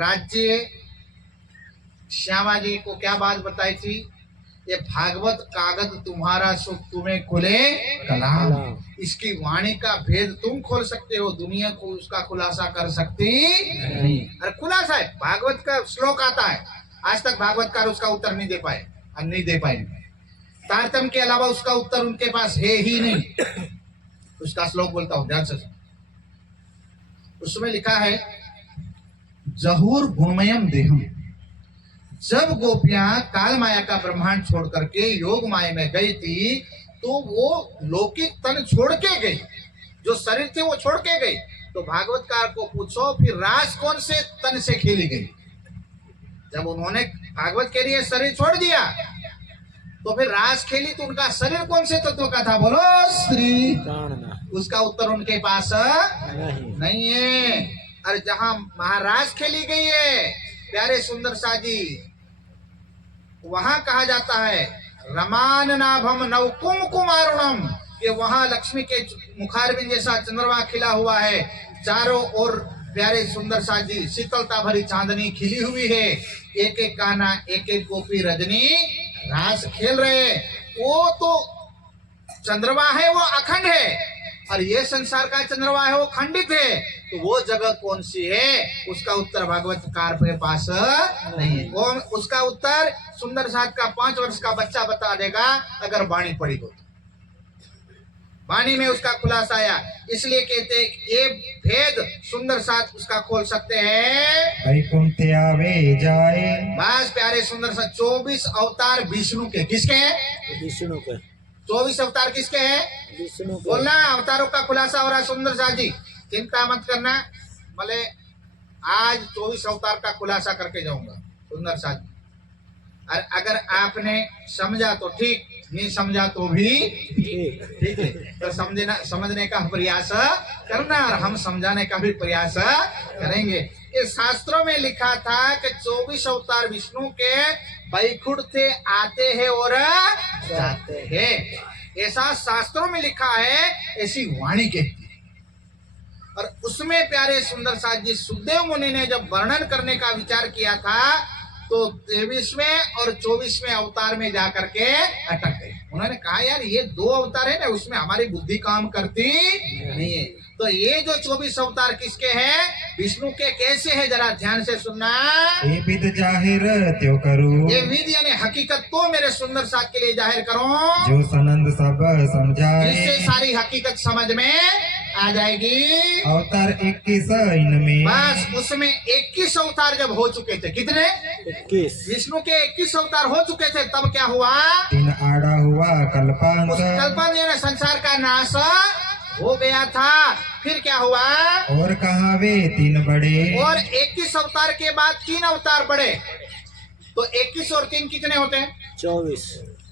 राज्य श्यामा जी को क्या बात बताई थी, ये भागवत कागज तुम्हारा सुख तुम्हें खुले कलाम, इसकी वाणी का भेद तुम खोल सकते हो, दुनिया को उसका खुलासा कर सकती नहीं। अरे खुलासा है, भागवत का श्लोक आता है, आज तक भागवतकार उसका उत्तर नहीं दे पाए और नहीं दे पाएंगे। तारतम्य के अलावा उसका उत्तर उनके पास है ही नहीं। उसका श्लोक बोलता हूं, ध्यान से। उसमें लिखा है जहूर गुणमयम देहम, जब गोपियां काल माया का ब्रह्मांड छोड़ करके योग माया में गई थी तो वो लौकिक तन छोड़ के गई, जो शरीर थे वो छोड़ के गई। तो भागवतकार को पूछो फिर रास कौन से तन से खेली गई? जब उन्होंने भागवत के लिए शरीर छोड़ दिया तो फिर रास खेली तो उनका शरीर कौन से तत्व का था? बोलो श्री। उसका उत्तर उनके पास नहीं है। और जहां महाराज खेली गई है प्यारे सुंदर सा जी, वहां कहा जाता है रमान नाभम नवकुम कुमारुणम, कि वहां लक्ष्मी के मुखारबिंद जैसा चंद्रमा खिला हुआ है, चारों ओर प्यारे सुंदर सा जी शीतलता भरी चांदनी खिली हुई है, एक एक कान्हा एक एक गोपी रजनी रास खेल रहे। वो तो चंद्रमा है वो अखंड है, और ये संसार का चंद्रमा है वो खंडित है। तो वो जगह कौन सी है? उसका उत्तर भागवतकार के पास नहीं है। वो उसका उत्तर सुंदर साथ का 5 वर्ष का बच्चा बता देगा अगर वाणी पड़ी हो। वाणी में उसका खुलासा आया, इसलिए कहते ये भेद सुंदर साथ उसका खोल सकते हैं। वैकुंठ आवे जाए। बस प्यारे सुंदर साथ 24 अवतार विष्णु के, किसके हैं? विष्णु के। 24 अवतार किसके हैं? विष्णु के। बोलना अवतारों का खुलासा हो रहा है सुंदर साथ जी, चिंता मत करना। भले आज 24 अवतार का खुलासा करके जाऊंगा सुंदर साथ जी। और अगर आपने समझा तो ठीक, नहीं समझा तो भी ठीक है। तो समझने का प्रयास करना और हम समझाने का भी प्रयास करेंगे। ये शास्त्रों में लिखा था कि 24 अवतार विष्णु के वैकुंठ से आते हैं और जाते हैं, ऐसा शास्त्रों में लिखा है, ऐसी वाणी कहती है। और उसमें प्यारे सुंदर साथ जी सुखदेव मुनि ने जब वर्णन करने का विचार किया था तो 23वें और 24वें अवतार में जाकर के अटक गए। उन्होंने कहा यार ये 2 अवतार है ना, उसमें हमारी बुद्धि काम करती नहीं है। तो ये जो 24 अवतार किसके हैं? विष्णु के कैसे है? जरा ध्यान से सुनना। ये विद जाहिर त्यो करूं, ये विद यानी हकीकत तो मेरे सुंदर साथ के लिए जाहिर करो, जो सनंद सब समझाए, जिससे सारी हकीकत समझ में आ जाएगी। अवतार 21 इनमें, बस उसमें 21 अवतार जब हो चुके थे, कितने? 21। विष्णु के 21 अवतार हो चुके थे, तब क्या हुआ? 3 आड़ा हुआ कल्पांत, कल्पन यानी संसार का नाश हो गया था। फिर क्या हुआ? और कहा वे 3 बड़े, और 21 अवतार के बाद 3 अवतार बड़े। तो 21 और 3 कितने होते हैं? 24।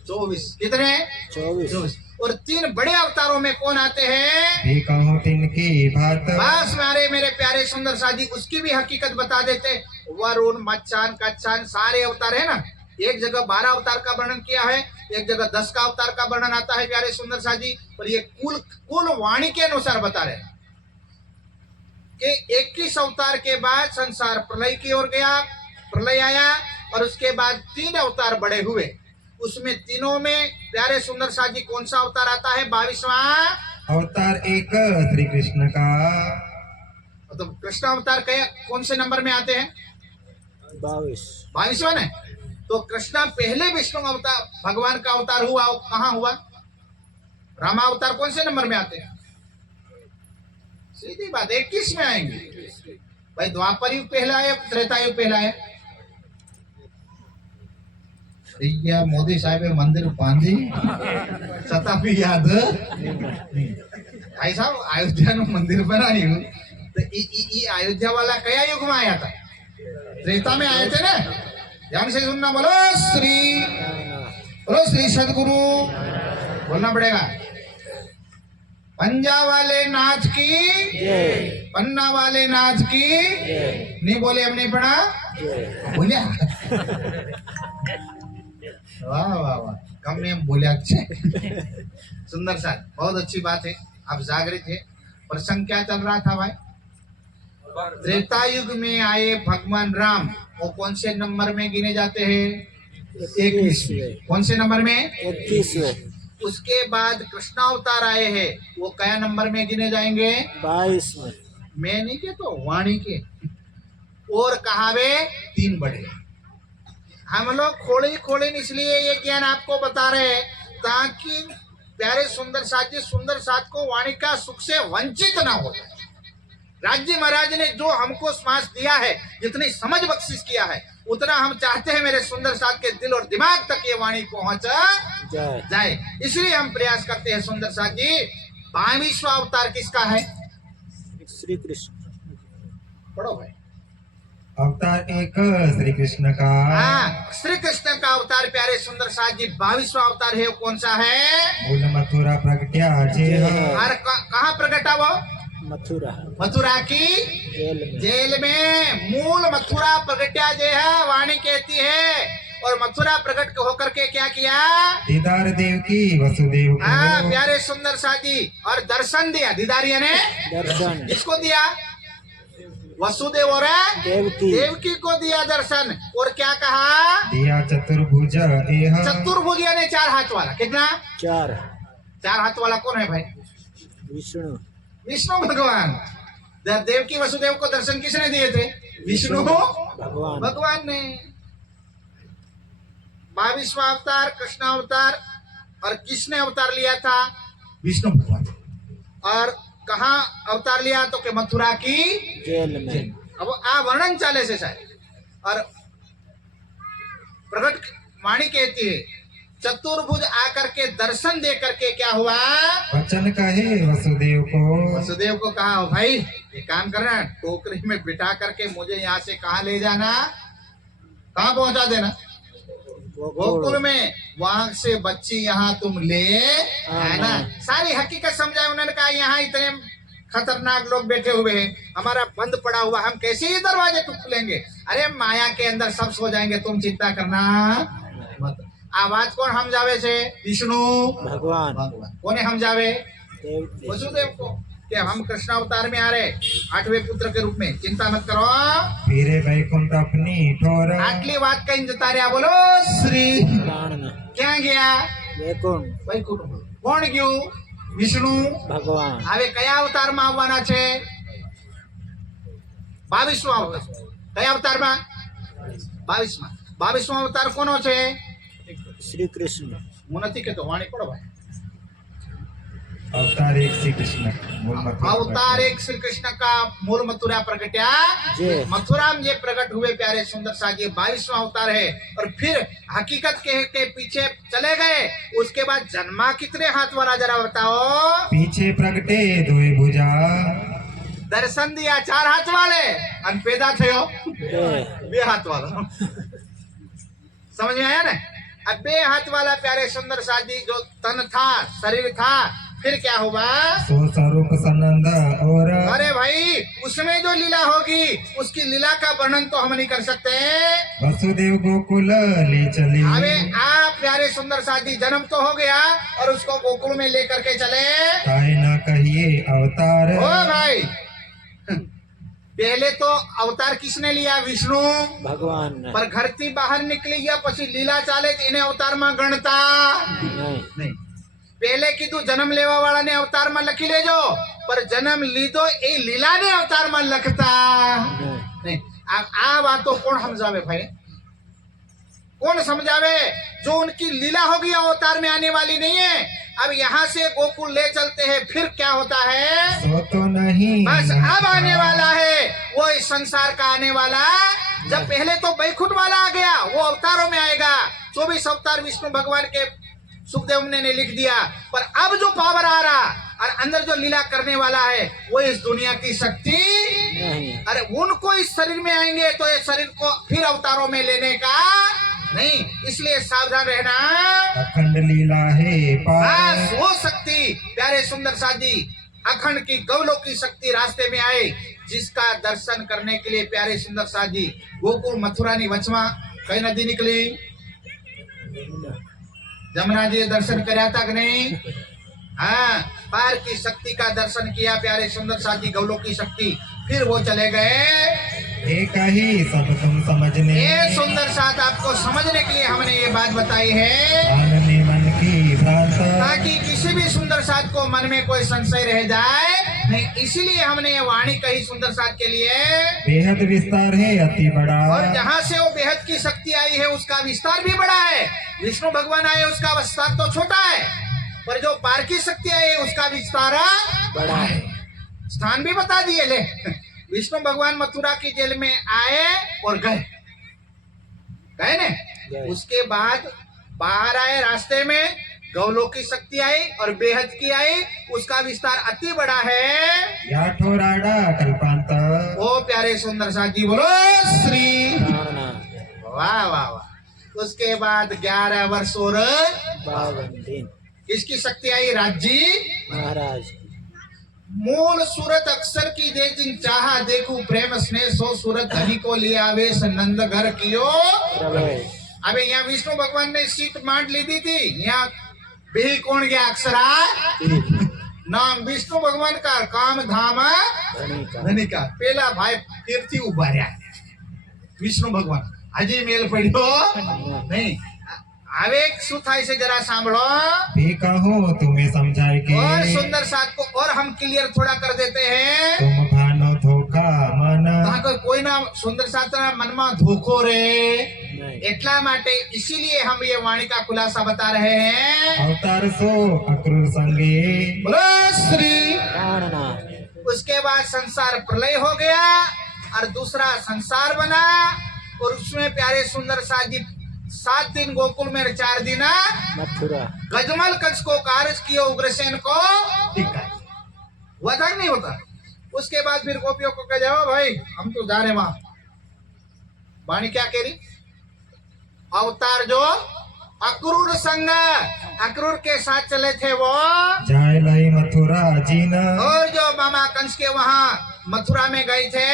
24 कितने? 24। और 3 बड़े अवतारों में कौन आते हैं? भी कहो 3 की बात, बस मेरे प्यारे सुंदर साजी उसकी भी हकीकत बता देते। वरुण, मच्छान, कच्छान सारे अवतार है ना। एक जगह 12 अवतार का वर्णन किया है, एक जगह 10 का अवतार का वर्णन आता है प्यारे सुंदर साजी। और ये कुल वाणी के अनुसार बता रहे हैं कि 21 अवतार के बाद संसार प्रलय की ओर गया, प्रलय आया और उसके बाद 3 अवतार बड़े हुए। उसमें तीनों में प्यारे सुंदर साजी कौन सा अवतार आता है? 22वां अवतार एक श्री कृष्ण का। मतलब कृष्ण अवतार कौन से नंबर में आते हैं? 22वां है। तो कृष्णा पहले विष्णु अवतार भगवान का अवतार हुआ, कहाँ हुआ? रामा अवतार कौन से नंबर में आते हैं? सीधी बात 21 में आएंगे भाई। द्वापर युग पहला है, त्रेता युग पहला है। क्या मोदी साहब मंदिर बांधी छता भी याद भाई साहब अयोध्या નું मंदिर बनाયું तो अयोध्या वाला कया युग में आया था? त्रेता में आए थे ना। ध्यान से सुनना। बोलो श्री सदगुरु बोलना पड़ेगा। पंजा वाले नाथ की जय। पन्ना वाले नाथ की नहीं बोले, हम नहीं पढ़ा बोलिया। वाह वाह वाह, कम में हम बोले अच्छे। सुंदर साथ बहुत अच्छी बात है, आप जागृत है। प्रसंग क्या चल रहा था भाई? त्रेता युग में आए भगवान राम, वो कौन से नंबर में गिने जाते हैं? 21वें। कौन से नंबर में? 21वें। उसके बाद कृष्ण अवतार आए हैं, वो क्या नंबर में गिने जाएंगे? 22वें। मैं नहीं के तो वाणी के। और कहावे 3 बड़े। हम लोग खोले खोले इसलिए ये ज्ञान आपको बता रहे हैं ताकि प्यारे सुंदर साथ जी सुंदर साथ को वाणी का सुख से वंचित ना हो जाए। राज्य महाराज ने जो हमको श्वास दिया है, जितनी समझ बख्शिश किया है, उतना हम चाहते हैं मेरे सुंदर साथ के दिल और दिमाग तक ये वाणी पहुंच जाए। इसलिए हम प्रयास करते हैं। सुंदर साथ जी 22वां अवतार किसका है? श्री कृष्ण। पढ़ो भाई। अवतार 1 श्री कृष्ण का। हाँ, श्री कृष्ण का अवतार प्यारे सुंदर साथ जी 22वां अवतार है। कौन सा है? मूल मथुरा प्रगट्या जे और कहाँ प्रकटा वो? मथुरा। मथुरा की जेल में। जेल में मूल मथुरा प्रगट्या जे है, वाणी कहती है। और मथुरा प्रकट होकर के क्या किया? दीदार देव की वसुदेव हाँ को। प्यारे सुंदर साजी, और दर्शन दिया। दीदारिया ने दर्शन। किसको दिया? वसुदेव और देवकी। देवकी को दिया दर्शन। और क्या कहा? दिया चतुर्भुज एह। चतुर्भुज यानी 4 हाथ वाला। कितना? 4। 4 हाथ वाला कौन है भाई? विष्णु। विष्णु भगवान। देवकी वसुदेव को दर्शन किसने दिए थे? विष्णु भगवान। भगवान ने। 22वां अवतार कृष्ण अवतार। और किसने अवतार लिया था? विष्णु भगवान। और कहा अवतार लिया? तो के मथुरा की जेल में। अब आ वर्णन चाले से शायद। और प्रकट वाणी कहती है चतुर्भुज आकर के दर्शन दे करके क्या हुआ? वचन कहे वसुदेव को। वसुदेव को कहा भाई ये काम करना, टोकरी में बिठा करके मुझे यहाँ से कहाँ ले जाना, कहाँ पहुंचा देना? गोकुल में। वहां से बच्ची यहाँ तुम ले आना। सारी हकीकत समझाए। उन्होंने कहा यहाँ इतने खतरनाक लोग बैठे हुए हैं, हमारा बंद पड़ा हुआ, हम कैसे ये दरवाजे खुलेंगे? अरे माया के अंदर सब सो जाएंगे, तुम चिंता करना मत। आवाज कौन हम जावे से? विष्णु भगवान। कौन हम जावे? देवकी। वसुदेव को कि हम कृष्ण अवतार में आ रहे 8वें पुत्र के रूप में, चिंता मत करो। फिरे वैकुंठ अपनी ठोर। आटली बात कहीं जता रहा बोलो श्री प्राण। क्या गया? वैकुंठ। वैकुंठ। કોણ ગયું? વિષ્ણુ. ભગવાન. હવે કયા અવતારમાં આવવાના છે? 22મો અવતાર. કયા અવતારમાં? 22મા. 22મો અવતાર કોનો છે? શ્રી કૃષ્ણ. હું નથી કહેતો, વાણી પડો ભાઈ. अवतार 1 श्री कृष्ण मूल मथुरा अवतार 1 श्री कृष्ण का मूल मथुरा प्रकट्या जी। मथुरा में ये प्रकट हुए प्यारे सुंदर साथ। ये 22वां अवतार है। और फिर हकीकत के पीछे चले गए। उसके बाद जन्मा कितने हाथ वाला जरा बताओ? पीछे प्रगटे दोए भुजा। दर्शन दिया 4 हाथ वाले और पैदा थयो બે. 2 हाथ वाला। समझ में आया ना? अब 2 हाथ वाला प्यारे सुंदर साथी जो तन था, शरीर था, फिर क्या हुआ? सो स्वरूप सनंद और। अरे भाई उसमें जो लीला होगी उसकी लीला का वर्णन तो हम नहीं कर सकते। वसुदेव गोकुल ले चले। अरे आप प्यारे सुंदर साथी जन्म तो हो गया और उसको गोकुल में लेकर के चले। काहे ना कहिए अवतार। ओ भाई पहले तो अवतार किसने लिया? विष्णु ભગવાન. पर घर थी बाहर निकली गया પછી લીલા ચાલે એને અવતાર માં ગણતા નહીં. नहीं। पहले कीधु जन्म लेवा वाला ने अवतार में लखी लेजो, पर जन्म लीधो ए लीला ने अवतार में लखता નહીં. नहीं। अब आ बातों कौन समझावे भाई? कौन समझावे? जो उनकी लीला होगी अवतार में आने वाली नहीं है। अब यहाँ से गोकुल ले चलते हैं, फिर क्या होता है? सो तो नहीं बस अब आने वाला है वो इस संसार का आने वाला। जब पहले तो बैकुंठ वाला आ गया, वो अवतारों में आएगा। 24 अवतार विष्णु भगवान के सुखदेव ने लिख दिया। पर अब जो पावर आ रहा और अंदर जो लीला करने वाला है वो इस दुनिया की शक्ति નહીં. अरे उनको इस शरीर में आएंगे तो ये शरीर को फिर अवतारों में लेने का नहीं। इसलिए सावधान रहना। अखंड लीला है पार। बस वो शक्ति प्यारे सुंदर साजी अखंड की गौलों की शक्ति रास्ते में आए, जिसका दर्शन करने के लिए प्यारे सुंदर साजी गोकुल मथुरा नी वचमा कई नदी निकली? जमुना जी दर्शन કર્યા था कि नहीं? हाँ, पार की शक्ति का दर्शन किया प्यारे सुंदर साथी, गौलों की शक्ति। फिर वो चले गए। एक ही सब तुम समझने, ये सुंदर साथ आपको समझने के लिए हमने ये बात बताई है, आनने मन की भ्रांत, ताकि किसी भी सुंदर साथ को मन में कोई संशय रह जाए नहीं। इसीलिए हमने ये वाणी कही सुंदर साथ के लिए। बेहद विस्तार है अति बड़ा, और जहाँ से वो बेहद की शक्ति आई है उसका विस्तार भी बड़ा है। विष्णु भगवान आए उसका विस्तार तो छोटा है, पर जो पार की शक्ति आई है उसका विस्तार बड़ा है। स्थान भी बता दिए। ले, विष्णु भगवान मथुरा की जेल में आए और गए ने। गए। उसके बाद बाहर आए, रास्ते में गौलोक की शक्ति आई और बेहद की आई, उसका विस्तार अति बड़ा है। या ठोराडा कल्पांत, ओ प्यारे सुंदर साथ जी बोलो श्री। प्राणनाथ वाह वाह वाह। उसके बाद 11 वर्ष और 52 दिन किसकी शक्ति आई? राजी महाराज की। मूल सूरत अक्षर की दे जिन चाहा देखू प्रेम स्नेह सो सूरत धनी को लिया आवेश नंद घर कियो प्रवेश। अबे यहाँ विष्णु भगवान ने सीट मांड ली दी थी, यहाँ भी कौन गया अक्षरा? नाम विष्णु भगवान का, काम धाम धनी का। धनी का। पेला भाई फिरથી ઉભા રહ્યા વિષ્ણુ ભગવાન, હજી મેલ પડ્યો नहीं। હવે શું થાય છે જરા સાંભળો। भी कहो तुम्हें समझाए के, और सुंदर साथ को और हम क्लियर थोड़ा कर देते हैं। तुम भानो धोखा मन, કોઈ ના સુંદર સાતના મનમાં ધોખો રે नहीं। એટલા માટે इसीलिए हम ये वाणी का खुलासा बता रहे हैं। अवतार सो अक्रूर संगे, बोलो श्री। प्राणनाथ उसके बाद संसार प्रलय हो गया और दूसरा संसार बना, और उसमें प्यारे सुंदर साथ जी 7 दिन गोकुल में 4 दिन मथुरा। गजमल कच्छ को कारज किया, उग्रसेन को टिका। हुआ था कि नहीं होता? उसके बाद फिर गोपियों को कह जाओ भाई हम तो जा रहे वहां। वाणी क्या कह रही? अवतार जो अक्रूर संग, अक्रूर के साथ चले थे वो, जाय लई मथुरा जीन, और जो मामा कंस के वहां मथुरा में गए थे,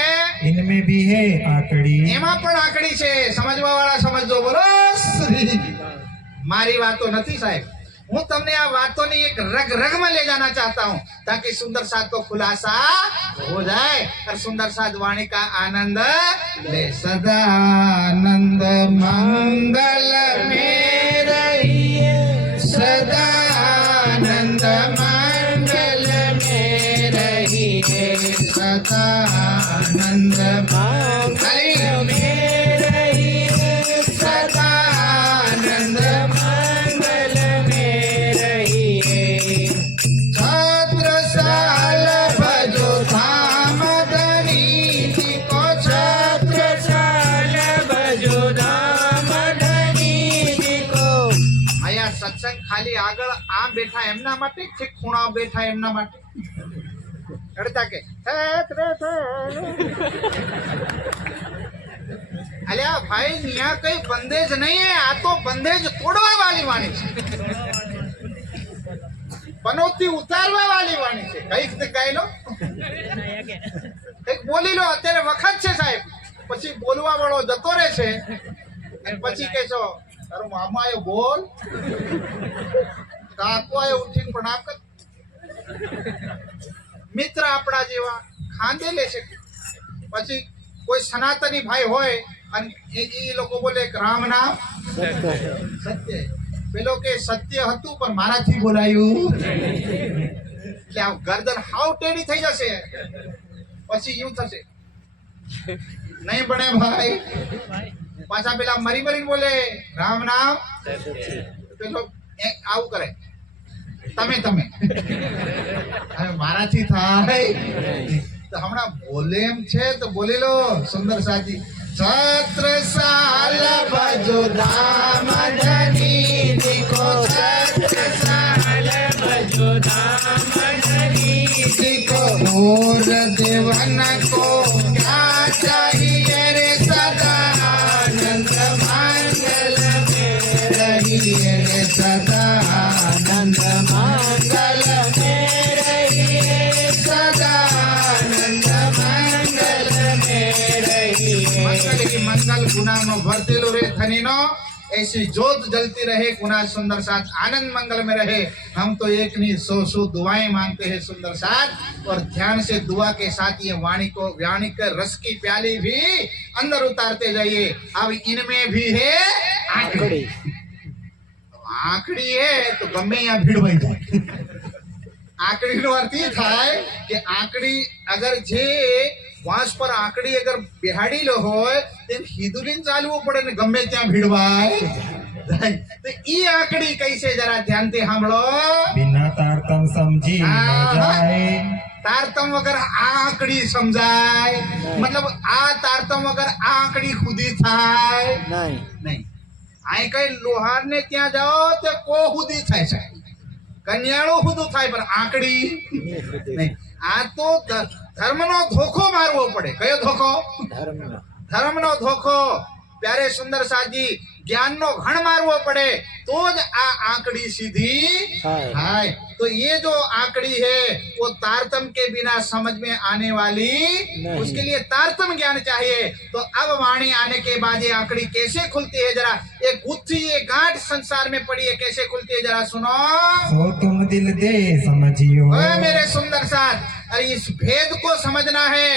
इनमें भी है आकड़ी, એમાં પણ આકડી છે। સમજવા વાળા સમજો બોલો શ્રી। મારી વાતો નથી સાહેબ, હું તમને આ વાતોની એક રગ રગમાં ले जाना चाहता हूँ, ताकि सुंदर साथ को खुलासा हो जाए और सुंदर साथ वाणी का आनंद ले। सदा आनंद मंगल में रहिए, सदा आनंद मंगल में रहिए, सदा आनंद मंगल में रहिए, सदा आनंद मंगल में रहिए। छत्रसाल भजो धाम धनी को, छत्रसाल भजो धाम धनी को। आया सत्संग खाली આગળ આમ બેઠા એમના માટે છે, ખૂણા બેઠા એમના માટે અડતા કે અલ્યા ભાઈ ન્યા કઈ બંધેજ નહીં है, આ તો બંધેજ તોડવા વાળી વાણી છે, પનોતી ઉતારવા વાળી વાણી છે। કઈક ગાઈ લો, કઈક બોલી લો, અત્યારે વખત છે સાહેબ, પછી બોલવા વાળો જતો રહેશે અને પછી કહેશો તારો મામા આયો બોલ, કાકો આયો ઉઠીને પ્રણામ કર। મિત્ર આપણા જેવા ખાંદે લેશે, પછી કોઈ સનાતની ભાઈ હોય અને એ લોકો બોલે કે રામ નામ सत्य સત્ય, પેલો કે સત્ય હતું પણ મારાથી બોલાયું એટલે આ ગરદન હાવ ટેડી થઈ જશે, પછી યું થશે નહીં બને ભાઈ। પાછા પેલા મરી મરીને બોલે રામ નામ, પેલો આવું કરે તમે તમે હવે મારાથી થાય તો હમણાં બોલે એમ છે તો બોલી લો સુંદર સાથી। છત્રસાલ ભજો ધામ ધની દીકો, છત્રસાલ ભજો धाम धनी દીકો। और देवन को क्या चाहिए रे, सदा आनंद मंगल में रहिए रे, सदा आनंद मंगल में रहिए, सदा आनंद मंगल में रहिए। मंगल की मंगल गुना नो भरतेलो रे धनी नो, ऐसी जोत जलती रहे, गुना सुंदर साथ आनंद मंगल में रहे। हम तो एक नहीं 100 दुआएं मांगते हैं सुंदर साथ, और ध्यान से दुआ के साथ ये वाणी के रस की प्याली भी अंदर उतारते जाइए। अब इनमें भी है आंकड़ी। आंकड़ी है तो गमे यहाँ भीड़ बन जाए। आंकड़ी નો અર્થ એ થાય કે આંકડી અગર જે વાંસ પર આંકડી અગર બેહાડી લો હોય તે હિદુલીન ચાલવું પડે ને ગમે ત્યાં ભીડવાય તો ઈ આંકડી કઈ છે જરા ધ્યાનથી સાંભળો। बिना तारतम समझी न जाए। તારતમ વગર આ આંકડી સમજાય, મતલબ આ તારતમ વગર આ આંકડી ખુદી થાય નહીં નહીં। આ કઈ લોહાર ને ત્યાં જાઓ તો કો ખુદી થાય છે, કન્યાળો ખુદું થાય, પણ આંકડી નહીં। આ તો ધર્મનો ધોખો મારવો પડે। કયો ધોખો? ધર્મનો ધર્મનો ધોખો। प्यारे सुंदर साथ जी ज्ञान नो घण मारवो पड़े तो ज आ आंकड़ी सीधी हाय। तो ये जो आंकड़ी है वो तारतम के बिना समझ में आने वाली, उसके लिए तारतम ज्ञान चाहिए। तो अब वाणी आने के बाद ये आंकड़ी कैसे खुलती है, जरा एक गुत्थी ये गांठ संसार में पड़ी है, कैसे खुलती है जरा सुनो। सो तुम दिल दे समझियो। ओए मेरे सुंदर साथ, अरे इस भेद को समझना है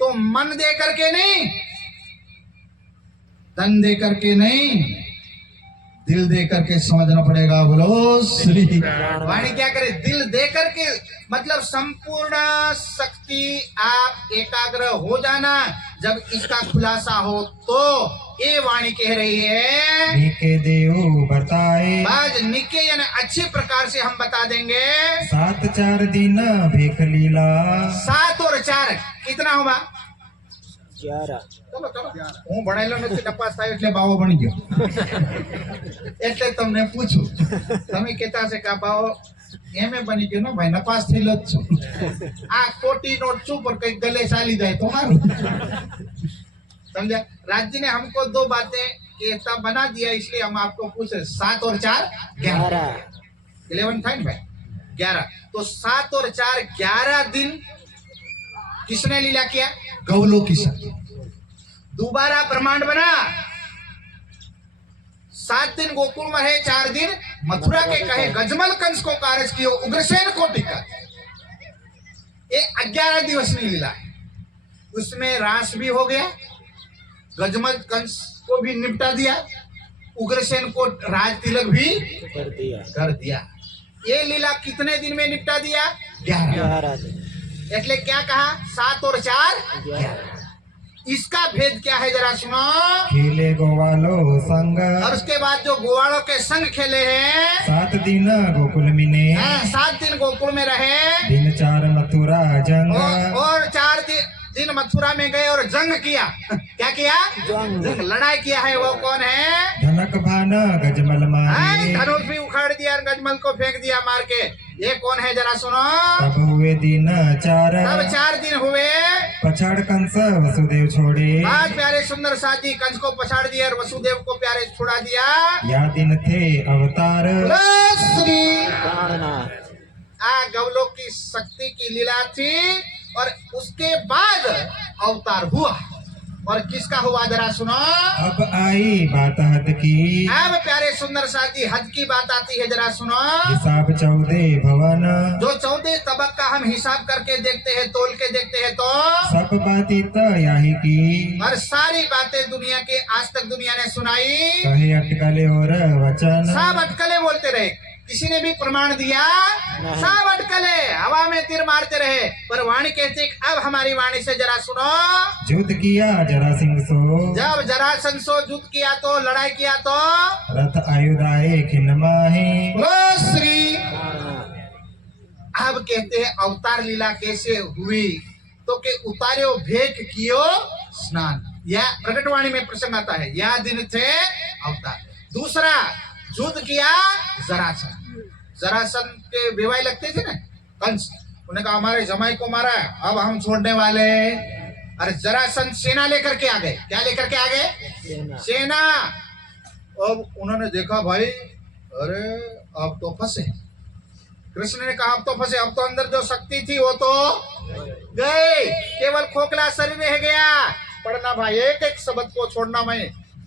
तो मन दे करके नहीं, धन दे करके नहीं, दिल दे करके समझना पड़ेगा। बोलो श्री। वाणी क्या करे? दिल दे करके, मतलब संपूर्ण शक्ति आप एकाग्र हो जाना। जब इसका खुलासा हो तो ये वाणी कह रही है निके देव बताए। बाज निके यानी अच्छी प्रकार से हम बता देंगे। 7-4 दिन भेख लीला। 7 और 4 कितना होगा? 11 ચલો ચલો, હું ભણેલો નથી, તપાસ થાય એટલે બાવો બની ગયો। એટલે તમને પૂછું, તમે કહેતા હશે કે આ બાવો એમ બની ગયો ને ભાઈ, નપાસ થયેલો જ છું। આ ખોટી નોટ છું પર કઈ ગલે ચાલી જાય તો મારું, समझा। राज्य ने हमको 2 बातें कहता बना दिया, इसलिए हम आपको पूछे 7 और 4 11। 11 था ना भाई, 11। तो 7 और 4 11 दिन किसने लीला किया? गौलो की साथ। दोबारा ब्रह्मांड बना। 7 दिन गोकुल में है, 4 दिन मथुरा के कहे गजमल कंस को कारज कियो, उग्रसेन को टिका। ये 11 दिवस नहीं लीला है। उसमें रास भी हो गया, गजमल कंस को भी निपटा दिया, उग्रसेन को राज तिलक भी कर दिया। ये लीला कितने दिन में निपटा दिया? 11 दिन। એટલે क्या कहा? 7 और 4 11। इसका भेद क्या है जरा सुनो। खेले गोवालो संग। और उसके बाद जो गोवालों के संग खेले हैं, 7 दिन गोकुल मिने। 7 दिन गोकुल में रहे, दिन 4 मथुरा जंग। और 4 दिन मथुरा में गए और जंग किया। क्या किया? जंग लड़ाई किया है। वो कौन है? धनक भान गजमल मारे। धनुष भी उखाड़ दिया और गजमल को फेंक दिया मार के। ये कौन है जरा सुनो। तब हुए दिन 4। तब 4 दिन हुए। पछाड़ कंस वसुदेव छोड़े। आज प्यारे सुंदर साथी कंस को पछाड़ दिया और वसुदेव को प्यारे छुड़ा दिया। या दिन थे अवतार। श्री प्राणनाथ। आ गवलों की शक्ति की लीला थी, और उसके बाद अवतार हुआ। और किसका हुआ जरा सुनो। अब आई बात हद की। अब प्यारे सुंदर साथी हद की बात आती है, जरा सुनो। हिसाब 14 भवन। जो 14 तबक का हम हिसाब करके देखते हैं, तोल के देखते हैं, तो सब बातें तो यही की। और सारी बातें दुनिया के आज तक दुनिया ने सुनाई। कहे अटकले और वचन। सब अटकले बोलते रहे, किसी ने भी प्रमाण दिया? सब अटकले हवा में तीर मारते रहे। पर वाणी कहते अब हमारी वाणी से जरा सुनो। युद्ध किया जरासिंह सो। जब जरासंध सो युद्ध किया तो लड़ाई किया तो रथ आयुधाए खिन्न माहे। श्री। अब कहते हैं अवतार लीला कैसे हुई, तो के उतार्यो भेख कियो स्नान। या प्रकटवाणी में प्रसंग आता है, या दिन थे अवतार। दूसरा युद्ध किया जरासंध। जरासंध के विवाह लगते थे ना कंस, उन्होंने कहा हमारे जमाई को मारा, अब हम छोड़ने वाले। अरे जरासंध सेना लेकर के आ गए। क्या लेकर के आ गए? सेना। अब उन्होंने देखा भाई, अरे अब तो फंसे। कृष्ण ने कहा अब तो फंसे, अब तो अंदर जो शक्ति थी वो तो गई, केवल खोखला शरीर रह गया। पढ़ना भाई, एक एक शब्द को छोड़ना मैं।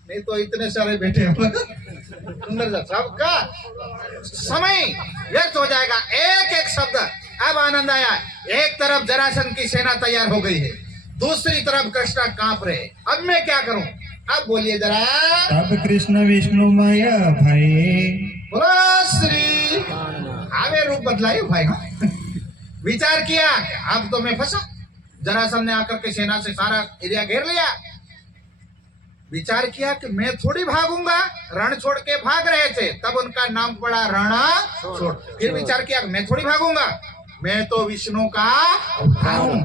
नहीं तो इतने सारे बैठे हुए सुंदर सा सबका समय व्यर्थ हो जाएगा। एक एक शब्द। अब आनंद आया। एक तरफ जरासंध की सेना तैयार हो गई है, दूसरी तरफ कृष्ण कांप रहे। अब मैं क्या करूं? अब बोलिए जरा। तब कृष्ण विष्णुमय भये बोलो श्री। आवे रूप बदलाई भाई। विचार किया अब तो मैं फंसा। जरासंध ने आकर के सेना से सारा एरिया घेर लिया। विचार किया कि मैं थोड़ी भागूंगा। रण छोड़ के भाग रहे थे, तब उनका नाम पड़ा रण छोड़। फिर विचार किया मैं थोड़ी भागूंगा, मैं तो विष्णु का अवतार हूं।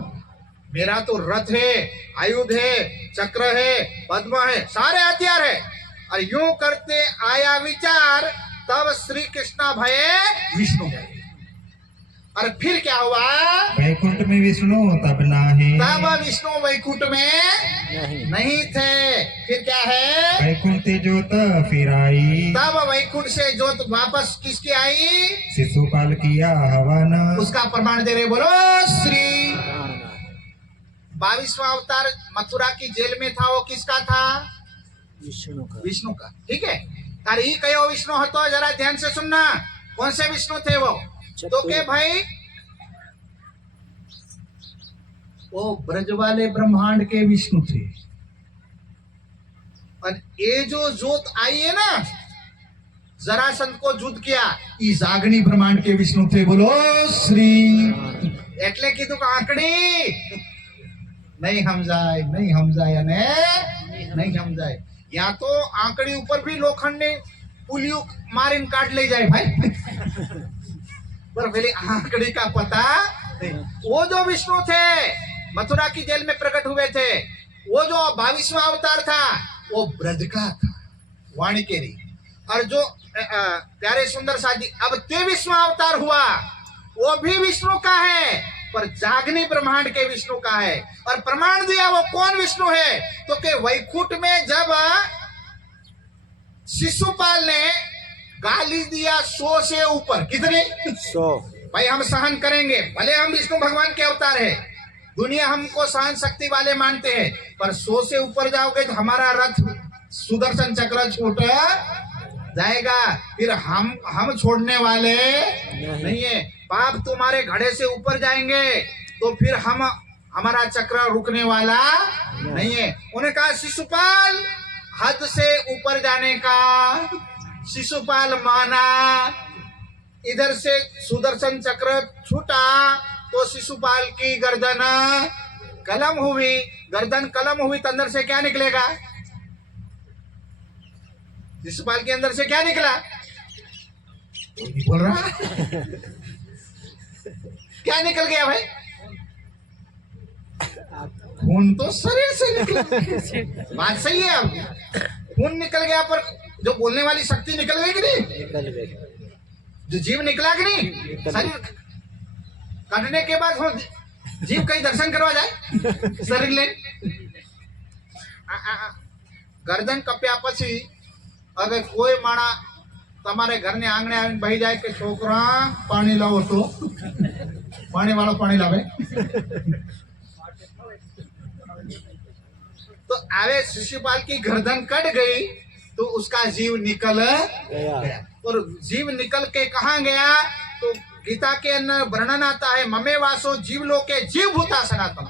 मेरा तो रथ है, आयुध है, चक्र है, पद्म है, सारे हथियार है। और यूं करते आया विचार, तब श्री कृष्ण भये विष्णु भये। और फिर क्या हुआ? वैकुंठ में विष्णु तब नाहे तब विष्णु वैकुंठ में नहीं थे। फिर क्या है? वैकुंठ ज्योत फिर आई तब वैकुंठ से ज्योत वापस किसकी आई? शिशुपाल किया हवन उसका प्रमाण दे रहे। बोलो श्री। 22वां अवतार मथुरा की जेल में था, वो किसका था? विष्णु का। विष्णु का। ठीक है। अरे ये कहो विष्णु हो तो जरा ध्यान से सुनना। कौन से विष्णु थे वो? तो के भाई वो ब्रज वाले ब्रह्मांड के विष्णु थे। और ये जो जोत आई है ना, जरासंध को युद्ध किया, इस आग्नि ब्रह्मांड के विष्णु थे। बोलो श्री। એટલે કીધું કે આંકડી नहीं समझाए, नहीं समझाए ने नहीं समझाए। या तो आंकड़ी ऊपर भी लोखंड ने पुलियो मारिन काट ले जाए भाई। पर पहले आंकड़ी का पता नहीं। वो जो विष्णु थे मथुरा की जेल में प्रकट हुए थे, वो जो 22वां अवतार था वो ब्रज का था, वाणिकेरी। और जो प्यारे सुंदर साजी अब 23वां अवतार हुआ, वो भी विष्णु का है, पर जागनी ब्रह्मांड के विष्णु का है। और प्रमाण दिया वो कौन विष्णु है? तो के वैकुंठ में जब शिशुपाल ने गाली दिया 100 से ऊपर, कितने? 100। भाई हम सहन करेंगे, भले हम विष्णु भगवान के अवतार है, दुनिया हमको सहन शक्ति वाले मानते हैं, पर 100 से ऊपर जाओगे तो हमारा रथ सुदर्शन चक्र छूट जाएगा। फिर हम छोड़ने वाले नहीं है। पाप तुम्हारे घड़े से ऊपर जाएंगे तो फिर हमारा चक्र रुकने वाला नहीं है। उन्हें कहा शिशुपाल हद से ऊपर जाने का। शिशुपाल माना, इधर से सुदर्शन चक्र छूटा तो शिशुपाल की गर्दन कलम हुई। गर्दन कलम हुई तो अंदर से क्या निकलेगा? शिशुपाल के अंदर से क्या निकला? बोल रहा क्या निकल गया भाई? खून तो शरीर से निकला। बात सही है। अब खून निकल गया, पर जो बोलने वाली शक्ति निकल गई कि नहीं? निकल गई। जो जीव निकला कि नहीं? शरीर काटने के बाद हो जीव कहीं दर्शन करवा जाए शरीर ले। गर्दन कप्या पछी अगर कोई माणा તમારે ઘરને આંગણે આવીને બહી જાય કે છોકરા પાણી લાવો, તો પાણી વાળો પાણી લાવે तो आवे शिशुपाल की गर्दन कट गई तो उसका जीव निकल गया। और जीव निकल के कहाँ गया? तो गीता के अंदर वर्णन आता है, ममे वासो जीव लोके जीव भूता सनातन।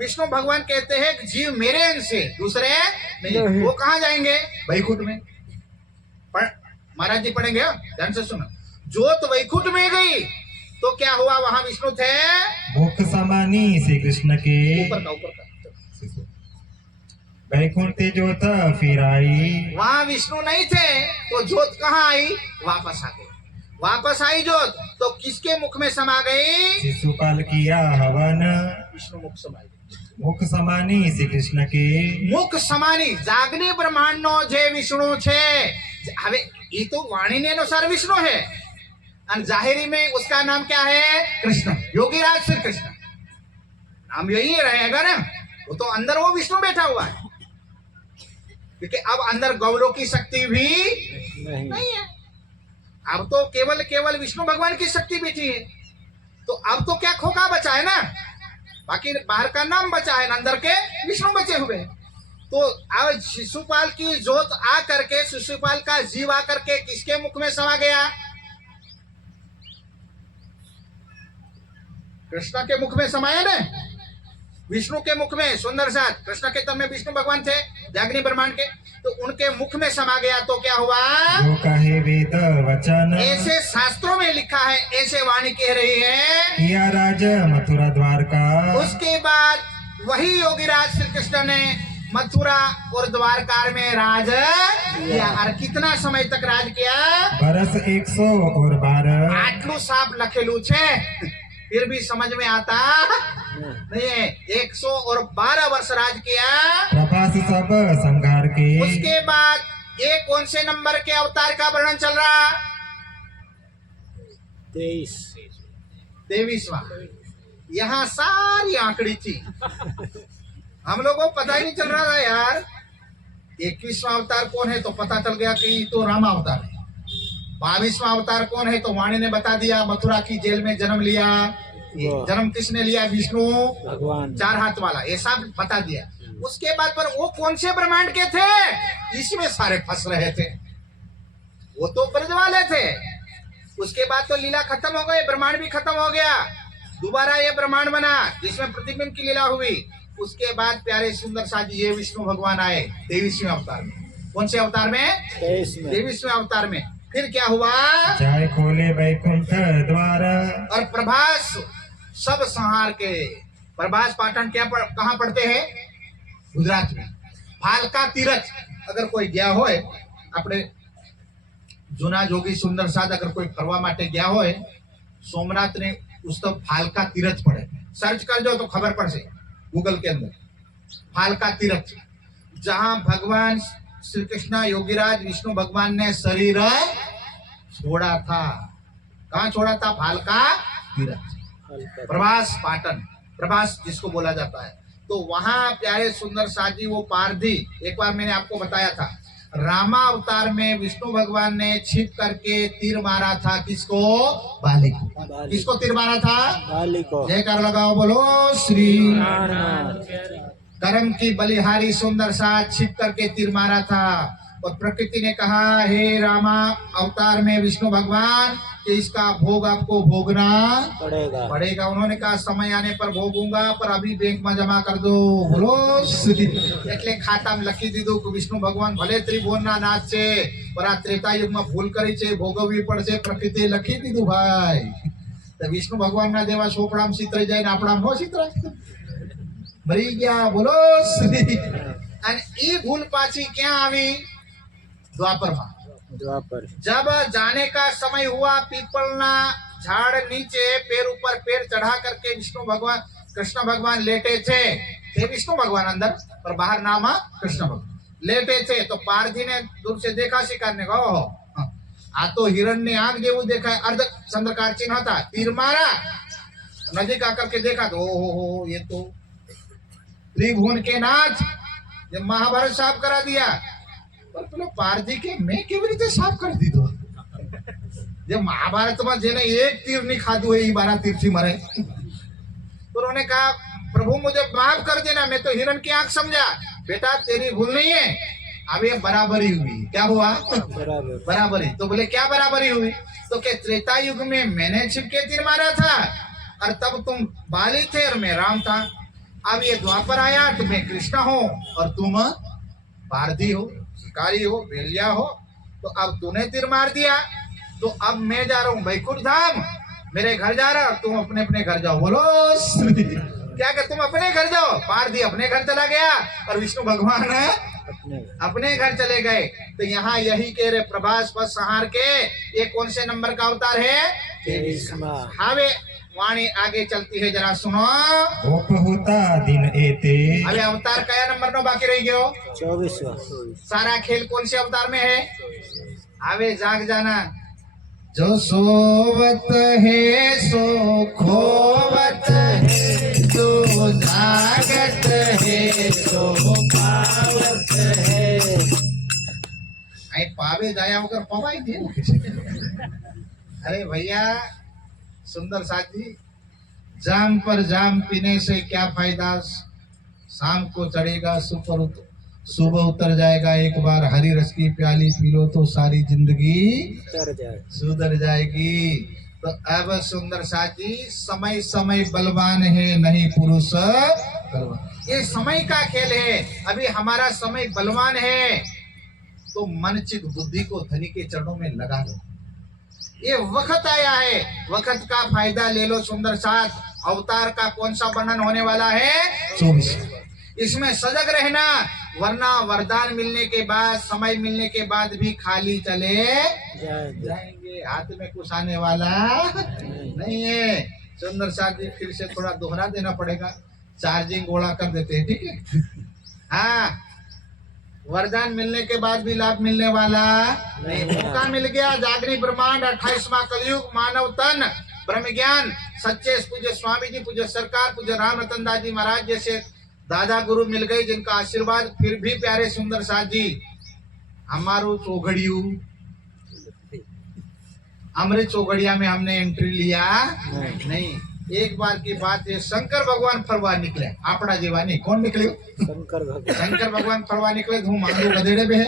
विष्णु भगवान कहते हैं कि जीव मेरे अंश से, दूसरे नहीं। वो कहाँ जाएंगे? वैकुंठ में। महाराज जी पढ़ेंगे, ध्यान से सुनो। ज्योत वैकुंठ में गई तो क्या हुआ? वहां विष्णु थे। मुख समानी श्री कृष्ण के ऊपर का वैकुंठ ज्योत फिर आई। वहां विष्णु नहीं थे तो ज्योत कहाँ आई? वापस आ गई। वापस आई ज्योत तो किसके मुख में समा गई? शिशुपाल किया हवन विष्णु मुख समा गई। मुख समानी श्री कृष्ण के मुख समानी जागनी ब्रह्मांड नो जे विष्णु छे। હવે ये तो वाणी ने अनुसार विष्णु है, और जाहिरी में उसका नाम क्या है? कृष्ण। योगीराज श्री कृष्ण नाम यही रहेगा ना। वो तो अंदर वो विष्णु बैठा हुआ है, क्योंकि अब अंदर गौलों की शक्ति भी नहीं है। अब तो केवल विष्णु भगवान की शक्ति बैठी है। तो अब तो क्या खोखा बचा है ना, बाकी बाहर का नाम बचा है, अंदर के विष्णु बचे हुए हैं। तो अब शिशुपाल की जोत आ करके, शिशुपाल का जीव आ करके किसके मुख में समा गया? कृष्ण के मुख में समाया ना, विष्णु के मुख में। सुंदर साथ कृष्ण के तब में विष्णु भगवान थे जागनी ब्रह्मांड के, तो उनके मुख में समा गया। तो क्या हुआ? जो कहे वेद वचन ऐसे शास्त्रों में लिखा है, ऐसे वाणी कह रही है। किया राज मथुरा द्वारका। उसके बाद वही योगीराज श्री कृष्ण ने मथुरा और द्वारका में राज किया। और कितना समय तक राज किया? बरस 112। आटलू साप लखेलू छे, फिर भी समझ में आता नहीं है। 112 वर्ष राज किया। प्रभास सब संघार के। उसके बाद ये कौन से नंबर के अवतार का वर्णन चल रहा? 23वां। यहाँ सारी आंकड़ी थी, हम लोगों को पता ही नहीं चल रहा था यार। 21वां अवतार कौन है तो पता चल गया कि तो रामा अवतार है। 22वां अवतार कौन है तो वाणी ने बता दिया, मथुरा की जेल में जन्म लिया। जन्म किसने लिया? विष्णु भगवान 4 हाथ वाला, ये सब बता दिया। उसके बाद पर वो कौन से ब्रह्मांड के थे? इसमें सारे फंस रहे थे, वो तो ब्रज वाले थे। उसके बाद तो लीला खत्म हो गई, ब्रह्मांड भी खत्म हो गया। दोबारा ये ब्रह्मांड बना जिसमें प्रतिबिंब की लीला हुई। उसके बाद प्यारे सुंदर सा जी ये विष्णु भगवान आए 23वें अवतार में। कौन से अवतार में? 23वें अवतार में। फिर क्या हुआ? जाय खोले वैकुंठ द्वार। और प्रभास सब संहार के। प्रभास पाटन क्या कहाँ पढ़ते हैं? गुजरात में। भालका तीरथ अगर कोई गया हो अपने जूना जोगी सुंदर साध अगर कोई फरवा माटे गया हो सोमनाथ ने उस तो भालका तीरथ पढ़े। सर्च कर जो तो खबर पड़ से गूगल के अंदर। भालका तीरथ जहां भगवान श्री कृष्ण योगीराज विष्णु भगवान ने शरीर छोड़ा था। कहाँ छोड़ा था? भालका तीरथ। प्रभास पाटन, प्रभास जिसको बोला जाता है। तो वहां प्यारे सुंदर साजी वो पारधी, एक बार मैंने आपको बताया था, रामा अवतार में विष्णु भगवान ने छिप करके तीर मारा था। किसको? बाली को। किसको तीर मारा था? बाली को। जयकार लगाओ, बोलो श्री। कर्म की बलिहारी सुंदर सा छिप करके तीर मारा था। और प्रकृति ने कहा, हे रामा अवतार में विष्णु भगवान कि इसका भोग आपको भोगना पड़ेगा। उन्होंने कहा समय आने पर भोगूंगा, पर अभी बैंक में जमा कर दो। बोलो એટલે ખાતામાં લખી દીધું કે વિષ્ણુ ભગવાન ભલે ત્રિભુવનના નાથ છે, પર આ ત્રેતાયુગમાં ભૂલ કરી છે, ભોગવવી પડશે। પ્રકૃતિએ લખી દીધું ભાઈ। તો વિષ્ણુ ભગવાનના જેવા છોકરામાં છિતરાઈ જાય ને આપણામાં નો છિતરાય, મરી ગયા। બોલો શ્રી। અને એ ભૂલ પાછી ક્યાં આવી? द्वापर जब जाने का समय हुआ, पीपलना झाड़ नीचे पैर ऊपर पैर चढ़ा करके विष्णु भगवान कृष्ण भगवान लेटे थे। विष्णु भगवान अंदर और बाहर नाम कृष्ण भगवान लेटे थे। तो पारधी ने दूर से देखा, शिकार ने कहा ओहो आ तो हिरण ने आंख जेवू देखा है, अर्ध चंद्रकार चिन्ह था। तीर मारा, नजीक आकर के देखा तो ओहो ये तो त्रिभुवन के नाथ, जब महाभारत साफ करा दिया। પેલો પારધી કે મેં કેવી રીતે સાફ કરી દીધો? જે મહાભારતમાં જેને એક तीर नहीं खाधु है, 12 तीर થી मरे। तो उन्होंने कहा प्रभु मुझे माफ कर देना, मैं तो हिरण की आंख समझा। बेटा तेरी भूल नहीं है, अब ये बराबरी हुई। क्या हुआ? बराबरी। तो बोले क्या बराबरी हुई? तो क्या त्रेता युग में मैंने छिपके तीर मारा था और तब तुम बाली थे और मैं राम था। अब ये द्वापर आया तो मैं कृष्ण हूँ और तुम पारधी हो, शिकारी हो, बेलिया हो। तो अब तूने तीर मार दिया, तो अब मैं जा रहा हूँ बैकुंठ धाम, मेरे घर जा रहा, तुम अपने अपने घर जाओ। बोलो क्या कि तुम अपने घर जाओ। पारधी अपने घर चला गया और विष्णु भगवान अपने घर चले गए। तो यहाँ यही कह रहे प्रभास पर संहार के ये कौन से नंबर का अवतार है? 23वां। हावे वाणी आगे चलती है, जरा सुनो। गोप होता दिन एते। अबे अवतार कया नंबर नो बाकी रह गयो? 24वां। सारा खेल कौन से अवतार में है? आवे जाग जाना। जो सोवत है सो खोवत है, जो जागत है सो पावत है। आई पावे जाया होकर पवाई दे। अरे भैया सुंदर साथी, जाम पर जाम पीने से क्या फायदा? शाम को चढ़ेगा सुबह उतर जाएगा, एक बार हरी रस की प्याली पी लो तो सारी जिंदगी तर जाए सुधर जाएगी। तो अब सुंदर साथी, समय समय बलवान है, नहीं पुरुष बलवान। ये समय का खेल है। अभी हमारा समय बलवान है तो मन चित बुद्धि को धनी के चरणों में लगा लो। ये वक्त आया है, वक्त का फायदा ले लो। सुंदर साथ, अवतार का कौन सा वर्णन होने वाला है? 24। इसमें सजग रहना, वरना वरदान मिलने के बाद, समय मिलने के बाद भी खाली चले जाएंगे। हाथ में कुछ आने वाला नहीं है। सुंदर साथ जी, फिर से थोड़ा दोहरा देना पड़ेगा, चार्जिंग गोला कर देते हैं, ठीक है? हाँ, वरदान मिलने के बाद भी लाभ मिलने वाला नहीं। मौका मिल गया, जागरी ब्रह्मांड 28वां कलयुग, मानव तन, ब्रह्म ज्ञान, सच्चे पूज्य स्वामी जी, पूज्य सरकार, पूज्य राम रतन दास जी महाराज जैसे दादा गुरु मिल गए, जिनका आशीर्वाद। फिर भी प्यारे सुंदर साथ जी, हमारो चौघड़ियू अमृत चौघड़िया में हमने एंट्री लिया नहीं। एक बार की बात है, शंकर भगवान फरवा निकले, आपड़ा जेवा नहीं। कौन निकले? शंकर भगवान फरवा निकले। धूम मांगू गधेड़े में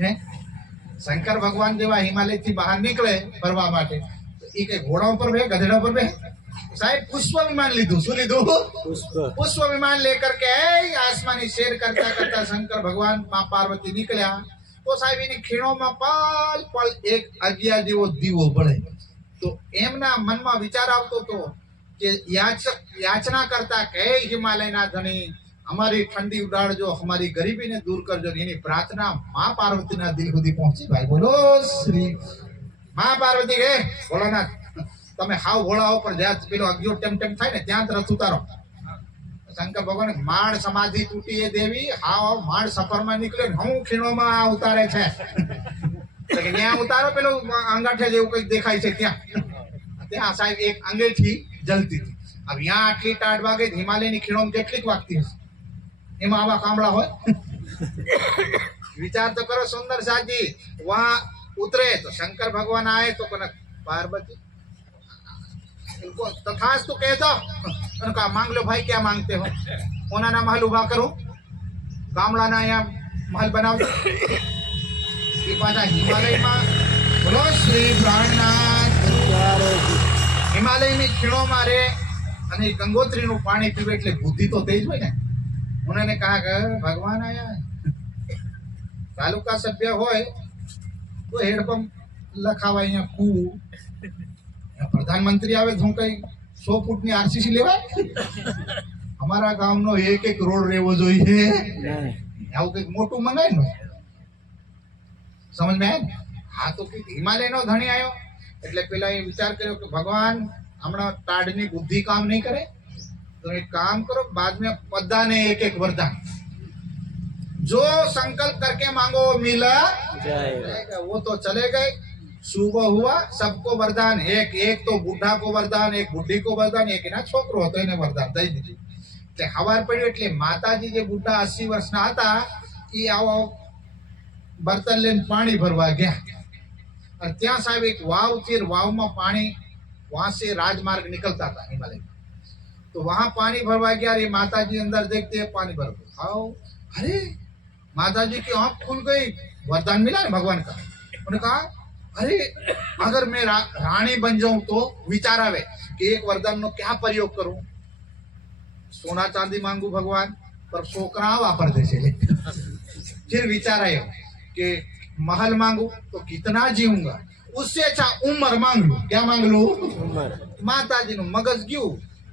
है। शंकर भगवान जेवा हिमालय थी बाहर निकले फरवा माटे, घोड़ा पर बे, गधेड़ा पर बे, साहेब पुष्प विमान लीधु। शू लीधु? पुष्प विमान लेकर के आसमानी शेर करता करता शंकर भगवान मां पार्वती निकल्या। तो साहेब इन्हीं खीणों में पल पल एक अज्ञा जेवो दीवो बळे। तो एमना मन में विचार आवतो तो कि याचना करता के हिमालय ना धनी, हमारी ठंडी उड़ाड़जो, हमारी गरीबी ने दूर करजो। एनी प्रार्थना मां पार्वती ना दिल सुधी पहुंची। भाई बोलो श्री मां पार्वती के भोलानाथ, તમે હાવ ભોળાઓ પર જ્યાં પેલો અગિયો ટેમ થાય ને ત્યાં તરત ઉતારો। શંકર ભગવાન માળ સમાધિ તૂટી એ દેવી હાવ માળ સફરમાં નીકળે ને હું ખીણોમાં ઉતારે છે। કે ત્યાં ઉતારો, પેલો અંગાઠે જેવું કંઈક દેખાય છે ત્યાં। ત્યાં સાહેબ એક અંગેઠી જલતી હતી। હવે यहाँ આટલી ટાઢ વાગે, હિમાલયની ખીણોમાં કેટલીક વાગતી હશે? એમાં આવા કામડા હોય? વિચાર તો કરો સુંદર સાજી। वहां उतरे तो शंकर भगवान आए तो पार्वती इनको तथास्तु कह दो। उनका मांग लो भाई, क्या मांगते हो? होना ना महल उभा करूं, कामड़ा ना यहाँ महल बनाओ। हिमालय में बोलो श्री प्राणनाथ। हिमालय में खीणों मारे અને ગંગોત્રીનું પાણી પીવે એટલે બુદ્ધિ તો તેજ હોય ને। उन्होंने कहा कि भगवान आया है। तालुका सभ्य होय तो हेडपंप लखावा અહીંયા કુ। प्रधानमंत्री आवे तो कई 100 फूटनी आरसीसी लेवाय? हमारा गामनो एक एक रोड रेवो જોઈએ। આવું કંઈક મોટું મંગાય ને, સમજ में आया? हाँ, तो हिमालयનો ધણી આવ્યો એટલે પેલા એ વિચાર કર્યો કે ભગવાન હમણાં તાડની બુદ્ધિ કામ નહીં કરે तो एक काम करो, बाद में पद्दा ने एक एक वरदान जो संकल्प करके मांगो मिला जाएगा। वो तो चले गए। सुबह हुआ, सबको वरदान, एक एक तो बूढ़ा को वरदान, एक बुढ़ी को वरदान, एक ना छोकरो હતો એને વરદાન દઈ દીધું। એટલે હવાર પડ્યું એટલે માતાજી જે બુઢા 80 વર્ષના હતા એ આવો બર્તન લઈને પાણી ભરવા ગયા। અને ત્યાં સાહેબ એક વાવ છે, વાવમાં પાણી, वहां से राजमार्ग निकलता था हिमालय। तो वहां पानी भरवा गया। ये माता जी अंदर देखते हैं पानी भर आओ, अरे माता जी की आंख खुल गई, वरदान मिला ना भगवान का। उन्होंने कहा अरे अगर मैं रानी बन जाऊं तो विचार आवे कि एक वरदान नो क्या प्रयोग करूं। सोना चांदी मांगू भगवान, पर छोकरा वापर दे छे। फिर विचार आयो कि महल मांगू तो कितना जीऊंगा, उससे अच्छा उम्र मांग लो। क्या मांग लो? माता जी नु मगज गयु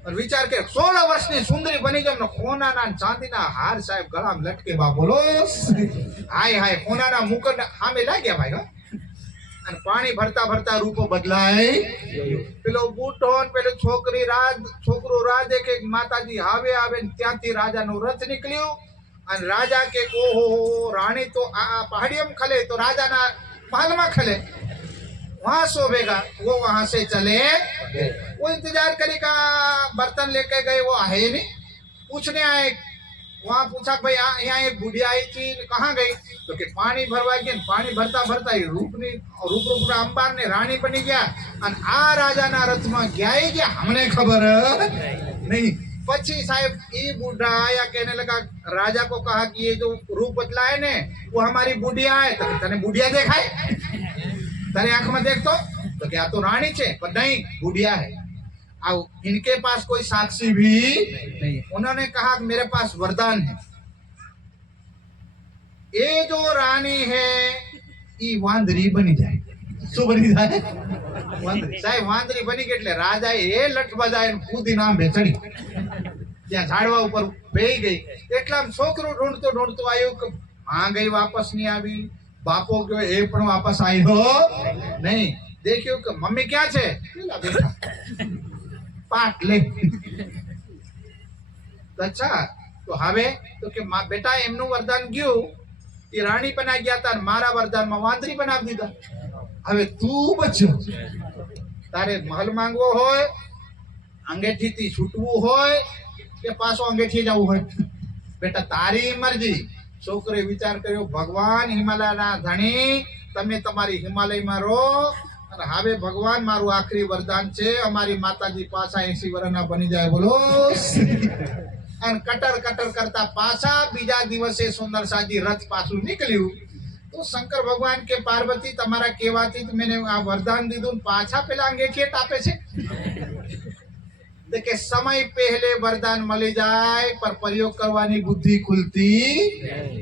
और विचार के 16 वर्षनी सुंदरी बनी जम सोनाना चांदीना हार साहेब गळाम लटके। बा बोलो हाय हाय, सोनाना मुकुट सामे लाग्या भाई। અને પાણી ભરતા ભરતા રૂપ બદલાય। પેલો બૂટો ને પેલો છોકરી છોકરો રાહ દેખે માતાજી આવે આવે ત્યાંથી રાજાનું રથ નીકળ્યું। અને રાજા કે ઓહો રાણી તો આ પહાડીમાં ખલે તો રાજાના મહેલમાં ખલે, वहां सोभेगा। वो वहां से चले गए। वो इंतजार करेगा, बर्तन लेके गए, वो है नहीं। पूछने आए, वहां पूछा भाई यहाँ एक बुढ़िया आई थी, कहाँ गई? तो कि पानी भरवा गया। पानी भरता भरता रूप अंबार ने रानी बनी गया। आ राजा ना रथ में गया ही गया, हमने खबर नहीं। पची साहेब ये बूढ़ा आया कहने लगा, राजा को कहा कि ये जो रूप बदला है ने वो हमारी बुढ़िया है। तो तने बुढ़िया देखा है, तेरे आंख में देख तो क्या तो रानी छे, पर नहीं बुढ़िया है। अब इनके पास कोई साक्षी भी नहीं। उन्होंने कहा मेरे पास वरदान है, ये जो रानी है ये वांदरी बनी जाए। શું બની જાય? વાંદરી સાહેબ વાંદરી બની કે એટલે રાજાએ એ લઠ બજાય કૂદી નામ બેચડી ત્યાં ઝાડવા ઉપર બેહી ગઈ। એટલામાં છોકરો ઢૂંઢતો ઢૂંઢતો આવ્યો કે માં ગઈ વાપસ નહીં આવી, બાપો ગયો એ પણ વાપસ આવ્યો નહીં। દેખ્યું કે મમ્મી ક્યાં છે? પેલા બેઠા પાટ લે। अच्छा तो હવે તો કે બેટા એમનું વરદાન ગયું, એ રાણી બના ગયા હતા, મારા વરદાનમાં વાંદરી બનાવી દીધા। હવે તું બચ્યો, તારે મહલ માંગવો હોય, અંગેઠીથી છૂટવું હોય કે પાછો અંગેઠી જવું હોય, બેટા તારી મરજી। છોકરે વિચાર કર્યો, ભગવાન હિમાલયના ધણી, તમે તમારી હિમાલયમાં રહો અને હવે ભગવાન મારું આખરી વરદાન છે, અમારી માતાજી પાછા 80 વર્ષના બની જાય। બોલો અને કટર કટર કરતા પાછા બીજા દિવસે સુંદર સાજી રથ પાછું નીકળ્યું। तो शंकर भगवान के पार्वती तमारा केवाती तो मैंने आ वरदान दीधु, पाछा पेला अंगेठिए टापे छे। देखे समय पहले वरदान मिली जाए पर प्रयोग करवानी बुद्धि खुलती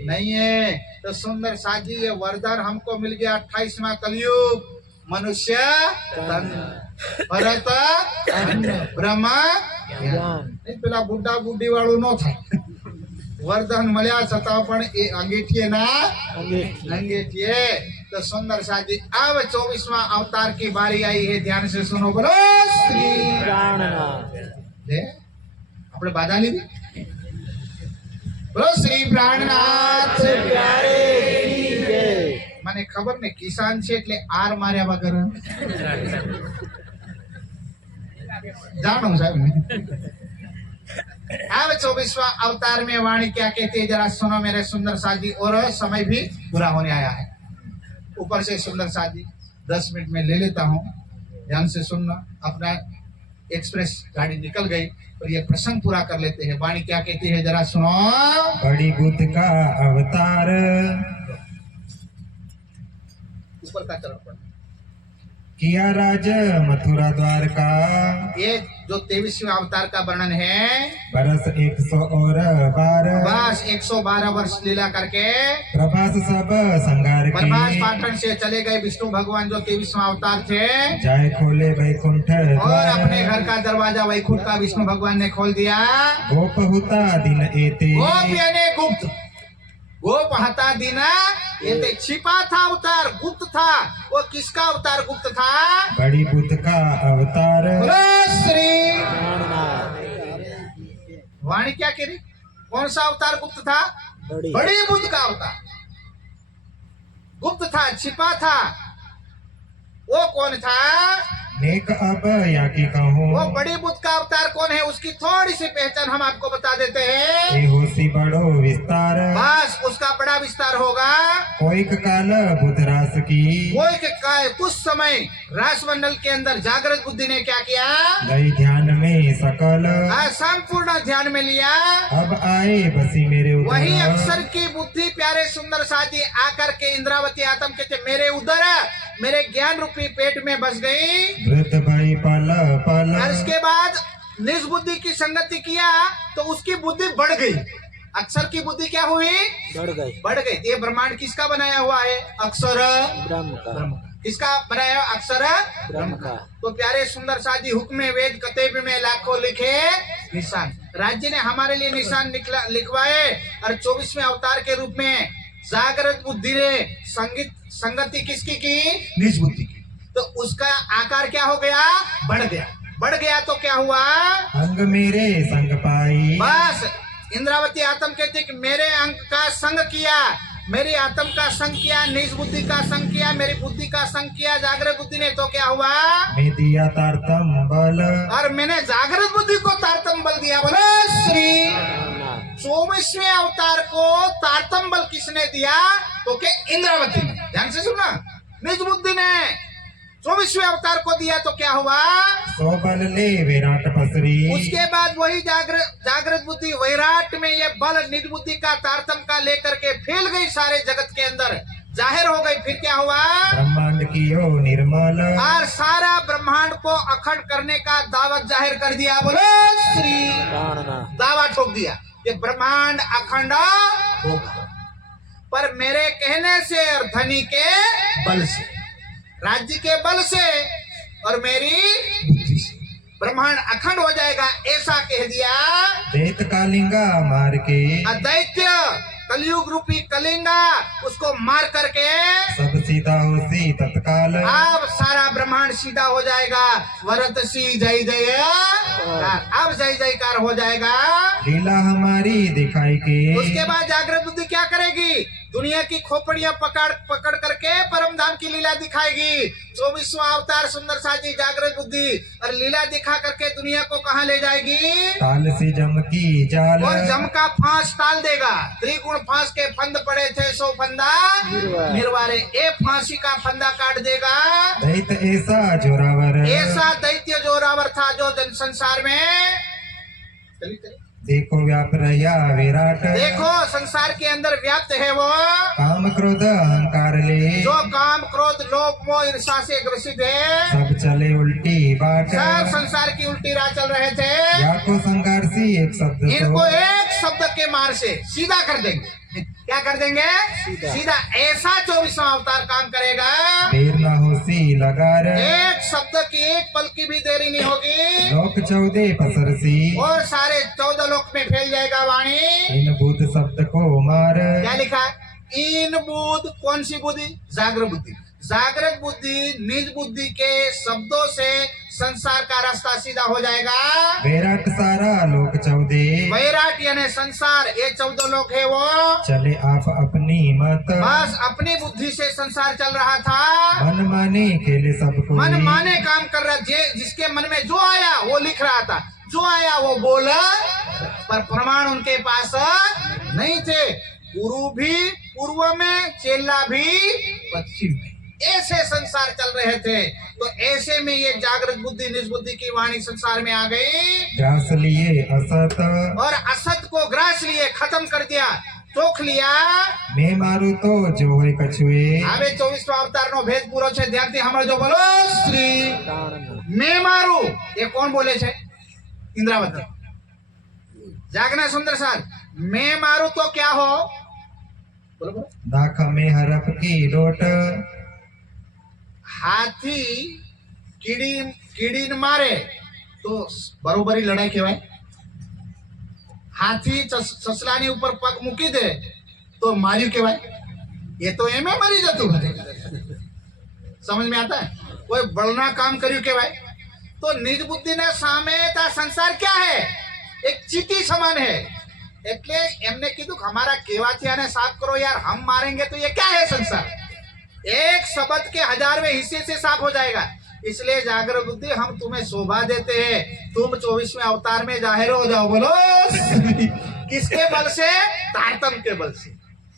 नहीं है। तो सुंदर साजी ये वरदान हमको मिल गया 28वां कलयुग, मनुष्य तन, भरत ब्रह्मा ज्ञान। पेला बुड्ढा बुड्ढी वाळू नो थाय, वरदान મળ્યા છતાં પણ એ અંગેઠીએ ના अंगेठिए। तो सुंदर साजी अब 24वां अवतार की बारी आई है, ध्यान से सुनो। बोलो श्री प्राणनाथ। આપણે બાધા લીધી। બોલો શ્રી प्राणनाथ प्यारे की जय। મને ખબર ને કિસાન છે એટલે આર માર્યા વગર જાણો સાહેબ। अब 24वां अवतार में वाणी क्या कहती है, जरा सुनो मेरे सुंदर साजी। और समय भी पूरा होने आया है, ऊपर से सुंदर साजी 10 मिनट में ले लेता हूँ, ध्यान से सुनना। अपना एक्सप्रेस गाड़ी निकल गई और ये प्रसंग पूरा कर लेते हैं। वाणी क्या कहती है, जरा सुनो। बड़ी बुद्ध का अवतार, ऊपर का चरण पढ़। किया राज मथुरा द्वारका, ये जो 23वें अवतार का वर्णन है, बरस 112, बस 112 वर्ष लीला करके प्रभास सब संगार प्रभास की, पाटन से चले गए विष्णु भगवान जो 23वां अवतार थे, जाय खोले वैकुंठ और अपने द्वार, घर का दरवाजा वैकुंठ का विष्णु भगवान ने खोल दिया। गोप हुता दिन एते, गोप यानी गुप्त, गोप हता दीना ये तो छिपा था अवतार, गुप्त था। वो किसका अवतार गुप्त था? बड़ी बुद्ध का अवतार, बोलो श्री प्राणनाथ। वाणी क्या कह रही, कौन सा अवतार गुप्त था? बड़ी बुद्ध का अवतार गुप्त था, छिपा था। वो कौन था? नेक अब या की कहूँ, वो बड़ी बुद्ध का अवतार कौन है, उसकी थोड़ी सी पहचान हम आपको बता देते हैं। ए होसी बड़ो विस्तार, बस उसका बड़ा विस्तार होगा। कोई काल बुध रास की, वो कुछ समय रासमंडल के अंदर जागृत बुद्धि ने क्या किया, लई ध्यान में सकल, संपूर्ण ध्यान में लिया। अब आए बसी मेरे उदर, वही अक्षर की बुद्धि प्यारे सुंदर साथी आकर के इंद्रावती आत्म कहते मेरे उदर, मेरे ज्ञान रूपी पेट में बस गई। वृद्ध भाई पल पल, और इसके बाद निज बुद्धि की संगति किया तो उसकी बुद्धि बढ़ गई। अक्षर की बुद्धि क्या हुई? बढ़ गई। बढ़ गई। ये ब्रह्मांड किसका बनाया हुआ है? अक्षर ब्रह्म का। किसका बनाया? अक्षर ब्रह्म का। तो प्यारे सुंदर साजी हुक्म वेद कतेब में लाखों लिखे निशान, राज्य ने हमारे लिए निशान लिखवाए। और 24वें अवतार के रूप में जागृत बुद्धि ने संगति किसकी की? निज बुद्धि की। तो उसका आकार क्या हो गया? बढ़ गया। बढ़ गया तो क्या हुआ? अंग मेरे संग पाई, बस इंद्रावती आत्म कहते कि मेरे अंग का संग किया, मेरी आत्म का संग किया, निज बुद्धि का संग किया, मेरी बुद्धि का संग किया जागृत बुद्धि ने। तो क्या हुआ? मैं दिया तारतम बल, और मैंने जागृत बुद्धि को तारतम बल दिया। बोलो श्री 24वें अवतार को तारतम बल किसने दिया? तो के इंद्रावती ने। ध्यान से सुनना, निज बुद्धि ने 24वें अवतार को दिया। तो क्या हुआ? सो बल ले विराट पस श्री उसके बाद वही जागृत बुद्धि वैराट में ये बल निज बुद्धि का तारतम्य का लेकर के फैल गई सारे जगत के अंदर, जाहिर हो गई। फिर क्या हुआ? ब्रह्मांड की यो निर्मल और सारा ब्रह्मांड को अखंड करने का दावत जाहिर कर दिया। बोलो श्री, प्राणनाथ दावा ठोक दिया ये ब्रह्मांड अखंड होगा, पर मेरे कहने से और धनी के बल से, राज्य के बल से और मेरी बुद्धि से ब्रह्मांड अखंड हो जाएगा, ऐसा कह दिया। दैत कालिंगा मार के अदैत्य कलयुग रूपी कलिंगा उसको मार करके सब सीधा होसी तत्काल अब सारा ब्रह्मांड सीधा हो जाएगा। वरत सी जय जय, अब जय जयकार हो जाएगा। लीला हमारी दिखाई के उसके बाद जागृत बुद्धि क्या करेगी? दुनिया की खोपड़ियां पकड़ करके परम धाम की लीला दिखाएगी। 24वां अवतार सुंदर साजी जागृत बुद्धि और लीला दिखा करके दुनिया को कहाँ ले जाएगी? ताल सी जम की जाल और जम का फांस टाल देगा। त्रिगुण फांस के फंद पड़े थे, 100 फंदा निर्वारे, एक फांसी का फंदा काट देगा। दैत ऐसा जोरावर ऐसा दैत्य जोरावर था जो संसार में चली। देखो व्याप रहा विराट देखो संसार के अंदर व्याप्त है वो, काम क्रोध अहंकार ले जो काम क्रोध लोभ मोह ईर्षा से ग्रसित है। सब चले उल्टी बाट सब संसार की उल्टी राह चल रहे थे। या को संघर्षी एक शब्द इनको एक शब्द के मार से सीधा कर देंगे। क्या कर देंगे? सीधा। ऐसा 24वां अवतार काम करेगा। देर न होसी लगार एक शब्द की एक पल की भी देरी नहीं होगी लोक 14 पसरसी और सारे 14 लोक में फैल जाएगा वाणी। इन भूत शब्द को मार क्या लिखा? इन बुद्ध, कौन सी बुद्धि? जागृत बुद्धि। जागृत बुद्धि निज बुद्धि के शब्दों से संसार का रास्ता सीधा हो जाएगा। विराट सारा लोक 14 वैराट यानी संसार, ये 14 लोक है वो। चले आप अपनी मत बस अपनी बुद्धि से संसार चल रहा था। मन माने खेले सबको मन माने काम कर रहा, जिसके मन में जो आया वो लिख रहा था, जो आया वो बोला, पर प्रमाण उनके पास नहीं थे। गुरु भी पूर्व में, चेला भी पश्चिम में, ऐसे संसार चल रहे थे। तो ऐसे में ये जागृत बुद्धि निज बुद्धि की वाणी संसार में आ गई ग्रास लिए असत और असत को ग्रास लिए, खत्म कर दिया, चोख लिया। मैं मारू तो जो है कछुए હવે 24વાं અવતાર નો ભેદ પૂરો છે, ધ્યાનથી સાંભળજો। બોલો શ્રી प्राणनाथ मैं मारू, ये कौन बोले છે? इंद्रावती। जागना सुंदर सार, मैं मारू तो क्या हो? बोलो बोलो। नाक में हरप की लोट हाथी कीड़ी मारे तो बरोबरी लड़ाई કહેવાય। हाथी ससलानी ऊपर पग મૂકી દે तो मार्યું કહેવાય। ये तो एम मरी जतु समझ में आता है? कोई बड़ना काम કર્યું કહેવાય। तो निज बुद्धि ने सामे ता संसार क्या है? एक चीटी समान है। એટલે એમને કીધું કે हमारा કહેવાથી આને સાફ કરો यार, हम मारेंगे तो ये क्या है संसार? एक शब्द के 1000वें हिस्से से साफ हो जाएगा। इसलिए जागृत बुद्धि हम तुम्हें शोभा देते हैं, तुम 24वें अवतार में जाहिर हो जाओ। बोलो किसके बल से? तारतम्य के बल से।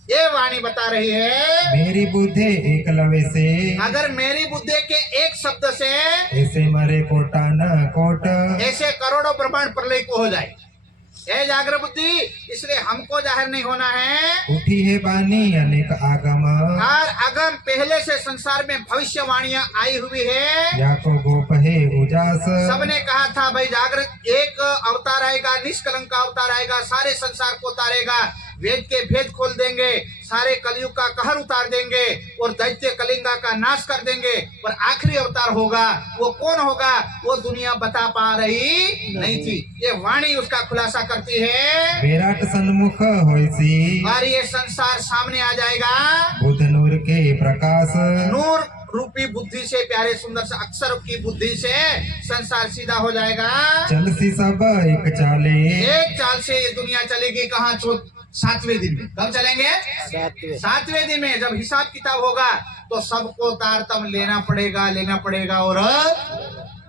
ये वाणी बता रही है मेरी बुद्धि एकलव्य से अगर मेरी बुद्धि के एक शब्द से ऐसे मरे कोटा न कोट ऐसे करोड़ों ब्रह्मांड प्रलय को हो जाए। ये जागृत बुद्धि, इसलिए हमको जाहिर नहीं होना है। उठी है बानी अनेक आगम और अगम पहले से संसार में भविष्यवाणियां आई हुई है। या को गोप है उजास सबने कहा था भाई जागृत एक अवतार आएगा, निष्कलंक का अवतार आएगा, सारे संसार को उतारेगा, वेद के भेद खोल देंगे, सारे कलयुग का कहर उतार देंगे और दैत्य कलिंगा का नाश कर देंगे। पर आखिरी अवतार होगा, वो कौन होगा वो दुनिया बता पा रही नहीं थी। ये वाणी उसका खुलासा करती है विराट सन्मुख होइसी और ये संसार सामने आ जाएगा। बुध नूर के प्रकाश नूर रूपी बुद्धि से, प्यारे सुंदर से अक्षर की बुद्धि से संसार सीधा हो जाएगा। चलसी सब एक चाले एक चाल से ये दुनिया चलेगी। कहाँ? 7वें दिन में। कब चलेंगे? 7वें दिन में। जब हिसाब किताब होगा तो सबको तारतम्य लेना पड़ेगा और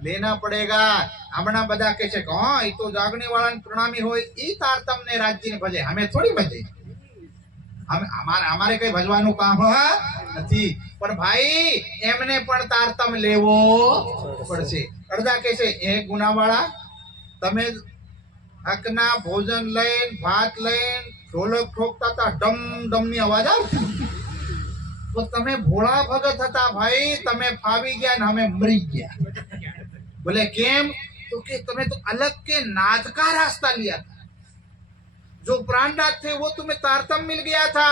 लेना पड़ेगा। हमना बदा के छे हाँ ये तो जागने वाला प्रणामी हो, ई तारतम्य ने राज्य ने भजे, हमें थोड़ी भजे। हमारे कई भजवानु काम નથી। પણ ભાઈ એમને પણ તારતમ્ય લેવો પડશે। અડધા કે છે એ ગુનાવાળા તમે હકના ભોજન લઈને ભાત લઈને ઢોલક ઠોકતા હતા ડમ ડમની અવાજ આવતી તો તમે ભોળા ભગત હતા ભાઈ તમે ફાવી ગયા ને અમે મરી ગયા बोले केम तो कि तुम्हें तो अलग के नाथ का रास्ता लिया था जो प्राणनाथ थे वो तुम्हें तारतम मिल गया था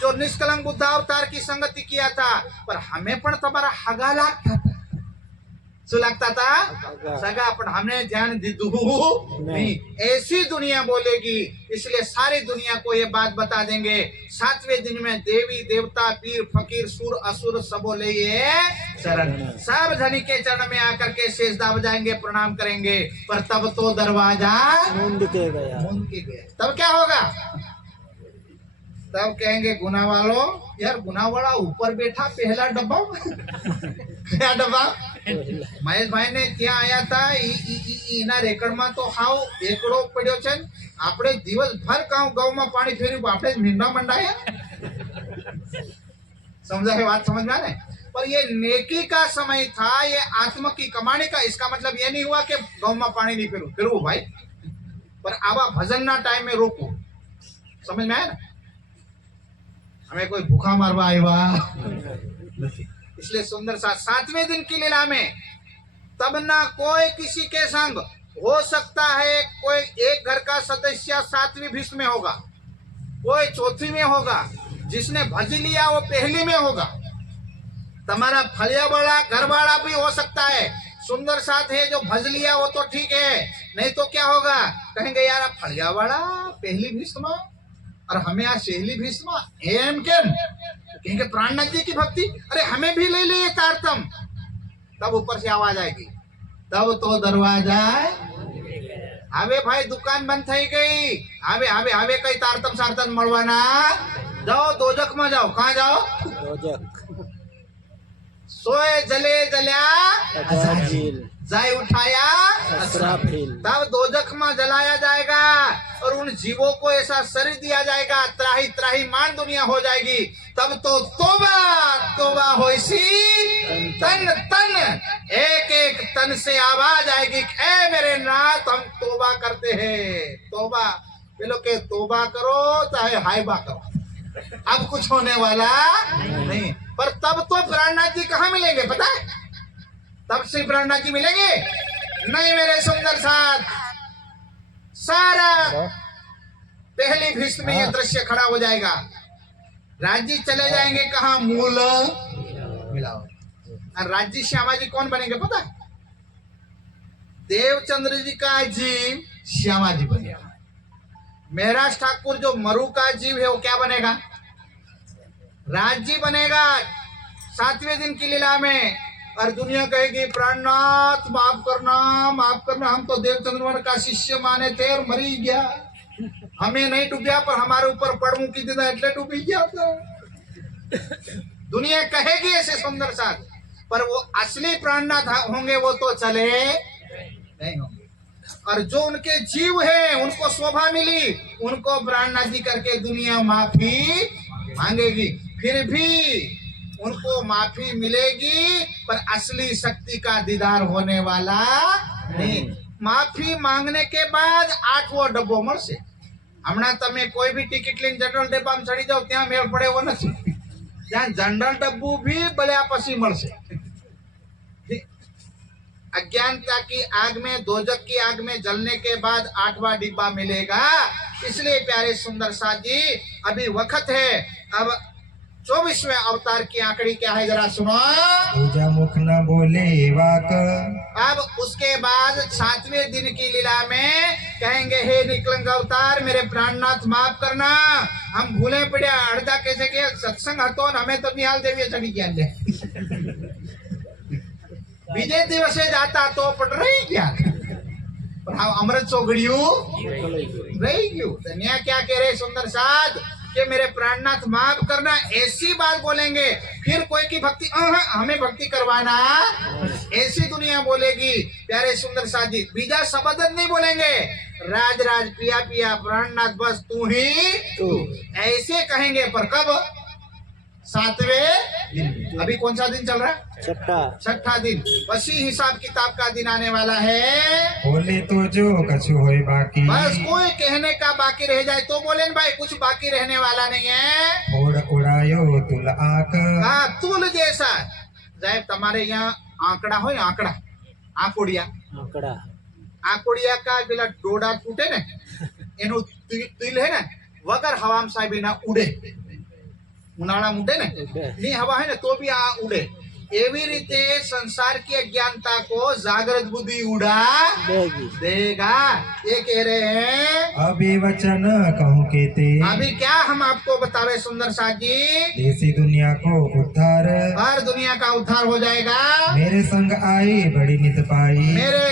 जो निष्कलंक बुद्धावतार की संगति किया था पर हमें पण तुम्हारा हगा लागता था શું लगता था सगा पर हमने ध्यान दीदू नहीं ऐसी दुनिया बोलेगी इसलिए सारी दुनिया को ये बात बता देंगे 7वें दिन में देवी देवता पीर फकीर सुर असुर सब बोले ये शरण सब धनी के चरण में आकर के शेषदा बजाएंगे प्रणाम करेंगे पर तब तो दरवाजा मूंद के गया तब क्या होगा तब कहेंगे गुना वालों यार गुना वाला ऊपर बैठा पहला डब्बा क्या डब्बा મહેશ ભાઈ ને ત્યાં આયા હતા એના રેકર્ડમાં તો હાવ એકડો પડ્યો છે આપણે દિવસભર ગૌમાં પાણી ફેર્યું આપણે મીંડા મંડાયા समझा है बात समझ में आने पर ये नेकी का समय था ये आत्म की कमाने का इसका मतलब ये नहीं हुआ कि गौ में पानी नहीं फिरू फिरવું भाई पर आवा भजन ना टाइम में रोको समझ में आया ना हमें कोई भूखा मारवा आया इसलिए सुंदर सा 7वें दिन की लीला में तब ना कोई किसी के संग हो सकता है कोई एक घर का सदस्य 7वीं भीष्म में होगा कोई 4वीं में होगा जिसने भज लिया वो पहली में होगा तुम्हारा फलिया वाला घर वाला भी हो सकता है सुंदर साथ है जो भज लिया वो तो ठीक है नहीं तो क्या होगा कहेंगे यार फलिया वाला पहली भीष्म और हमें आज पहली भीष्म एम केम कहेंगे प्राणनाथ जी की भक्ति अरे हमें भी ले लिए तारतम तब ऊपर से आवाज आएगी तब तो दरवाजा હવે ભાઈ દુકાન બંધ થઈ ગઈ હવે હવે હવે કઈ તારતમ સારતમ મળવાના જાઓ દોજખમાં જાઓ કहाँ जाओ दोजख सोए जले जल्या अजाजिल जाय उठाया असराफिल तब दोजख में जलाया जाएगा और उन जीवों को ऐसा शरीर दिया जाएगा त्राही त्राही मान दुनिया हो जाएगी तब तो तोबा तोबा होइसी तन तन एक एक तन से आवाज आएगी ए मेरे नाथ हम तोबा करते हैं तोबा ये लोग के तोबा करो चाहे हाइबा करो अब कुछ होने वाला नहीं पर तब तो प्राणनाथ जी कहाँ मिलेंगे पता है तब से प्राणनाथ जी मिलेंगे नहीं मेरे सुंदर साथ सारा पहली भीष्म में ये दृश्य खड़ा हो जाएगा राज्य चले जाएंगे कहाँ मूल मिलाओ और राज्य श्यामा जी कौन बनेंगे पता है देवचंद्र जी का जीव श्यामा जी बनेगा महराज ठाकुर जो मरु का जीव है वो क्या बनेगा राज्य बनेगा 7वें दिन की लीला में और दुनिया कहेगी प्राणनाथ माफ करना हम तो देवचंद्र का शिष्य माने थे और मरी गया हमें नहीं डूबया पर हमारे ऊपर पड़ मुकी थी એટલે डूबी गया था दुनिया कहेगी ऐसे सुंदर साथ पर वो असली प्राणनाथ होंगे वो तो चले नहीं होंगे और जो उनके जीव है उनको शोभा मिली उनको प्राणनाथ जी करके दुनिया माफी मांगेगी फिर भी उनको माफी मिलेगी पर असली शक्ति का दीदार होने वाला नहीं माफी मांगने के बाद 8वो डब्बो મળશે હમણાં તમે કોઈ भी ટિકિટ લઈને જનરલ ડબ્બામાં ચડી જાઓ ત્યાં મેળ પડે એવો નથી ત્યાં જનરલ ડબ્બુ भी બળ્યા પછી મળશે अज्ञानता की आग में दोजक की आग में जलने के बाद 8वां डिब्बा मिलेगा इसलिए प्यारे सुंदर साथ जी अभी वक्त है अब 24वें अवतार की आंकड़ी क्या है जरा सुनो पूजा मुख न बोले वाक अब उसके बाद 7वें दिन की लीला में कहेंगे हे निकलंग अवतार मेरे प्राणनाथ माफ करना हम भूले पड़े अर्धा कैसे के सत्संग हतो ने हमें तो निहाल देवी चढ़ी गया ले बीजे दिवसे जाता तो पण रही गया पर हाँ अमृत ચોગડ્યું रही गયું तो न्याय क्या कह रहे सुंदर साथ कि मेरे प्राणनाथ माफ करना ऐसी बात बोलेंगे फिर कोई की भक्ति हमें भक्ति करवाना ऐसी दुनिया बोलेगी प्यारे सुंदर साथ जी बीजा शब्द नहीं बोलेंगे राज राज पिया पिया प्राणनाथ बस तू ही तू ऐसे कहेंगे पर कब 7वें दिन। अभी कौन सा दिन चल रहा है? छठा। छठा दिन। बसी हिसाब किताब का दिन आने वाला है। बोले तो जो कछु होए बाकी, बस कोई कहने का बाकी रह जाए तो बोले न भाई, कुछ बाकी रहने वाला नहीं है। ओढ़ उड़ायो तुल आक, हाँ, तुल जैसा। साहब તમારે यहाँ आंकड़ा हो, आंकड़ा आंकुड़िया आंकड़ा। आंकुड़िया का પેલા ડોડા તૂટે ને એનું તિલ હે ને વગર હવામ સાહેબ ના ઉડે, ઉનાળા ઉડે ને ની હવા હે ને તો બી આ ઉડે। એવી રીતે સંસાર की अज्ञानता को जागृत बुद्धि उड़ा देगी। देगा, ये कह रहे हैं। अभी वचन कहूँ केते, अभी क्या हम आपको बतावे सुंदर साथ जी, देसी दुनिया को उद्धार, हर दुनिया का उद्धार हो जाएगा। मेरे संग आई बड़ी नित पाई, मेरे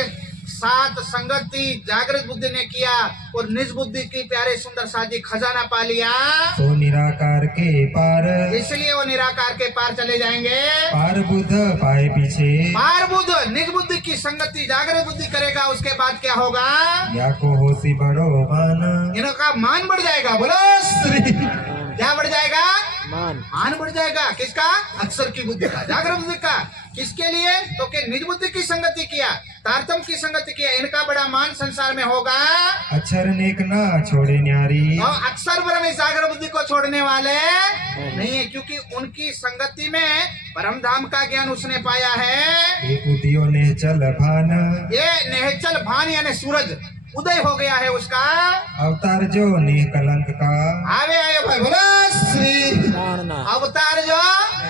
साथ संगति जागृत बुद्धि ने किया और निज बुद्धि की प्यारे सुंदर साजी खजाना पा लिया, सो निराकार के पार, इसलिए वो निराकार के पार चले जाएंगे। पार बुद्ध पाए पीछे, पार बुद्ध निज बुद्धि की संगति जागृत बुद्धि करेगा, उसके बाद क्या होगा? या को होसी बड़ो मान, इनका मान बढ़ जाएगा। बोलो श्री। क्या बढ़ जाएगा? मान बढ़ जाएगा। किसका? अक्षर की बुद्धि का, जागृत बुद्धि का। किसके लिए? तो के निज बुद्धि की संगति किया, तारतम की संगति किया, इनका बड़ा मान संसार में होगा। अक्षर नेक ना छोड़े न्यारी, और अक्षर ब्रह्म इस जागृत बुद्धि को छोड़ने वाले नहीं है, क्योंकि उनकी संगति में परम धाम का ज्ञान उसने पाया है। एक उदियो ने चल भान, ये नेहचल भान यानी सूरज उदय हो गया है उसका। अवतार जो ने कलंक का, आवे आयो भाई, बोलो श्री। प्राणना। अवतार जो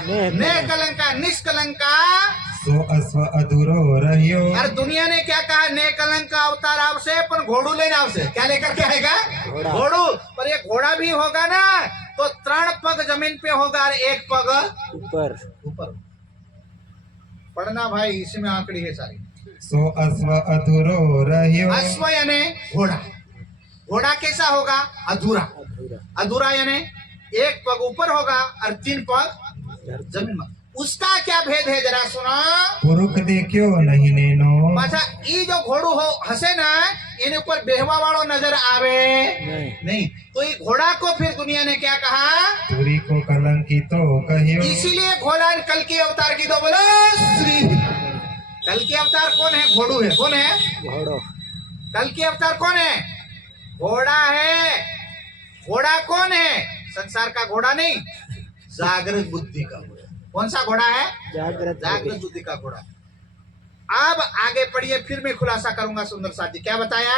नेह ने कलंका निष्कलंका। सो अश्व अधूरो रहियो, अरे दुनिया ने क्या कहा? ने कलंका अवतार आवसे पर घोड़ू लेने आवसे। क्या लेकर के आएगा? घोड़ा। घोड़ू। पर ये घोड़ा भी होगा ना तो 3 पग जमीन पे होगा और 1 पग ऊपर। ऊपर। पढ़ना भाई, इसमें आंकड़ी है सारी। सो अश्व अधूरो रहियो, अश्व यानी घोड़ा। घोड़ा कैसा होगा? अधूरा। अधूरा। अधूरा यानी 1 पग ऊपर होगा और 3 पग जमीन में। उसका क्या भेद है जरा सुनो। पुरुष देखियो नहीं नेनो, पाछा ई जो घोड़ू हो हसे ना इन ऊपर बेहवा वालों नजर आवे नहीं। तो ये घोड़ा को फिर दुनिया ने क्या कहा? तुरी को कलंकी तो कहियो, इसीलिए घोड़ा कल की अवतार की दो। बोलो श्री। कल की अवतार कौन है? घोड़ू है। कौन है? घोड़ो। कल की अवतार कौन है? घोड़ा है। घोड़ा कौन है? संसार का घोड़ा नहीं, जागृत बुद्धि का घोड़ा। कौन सा घोड़ा है? जागृत बुद्धि का घोड़ा। अब आगे पढ़िए, फिर मैं खुलासा करूंगा सुंदर साथी। क्या बताया?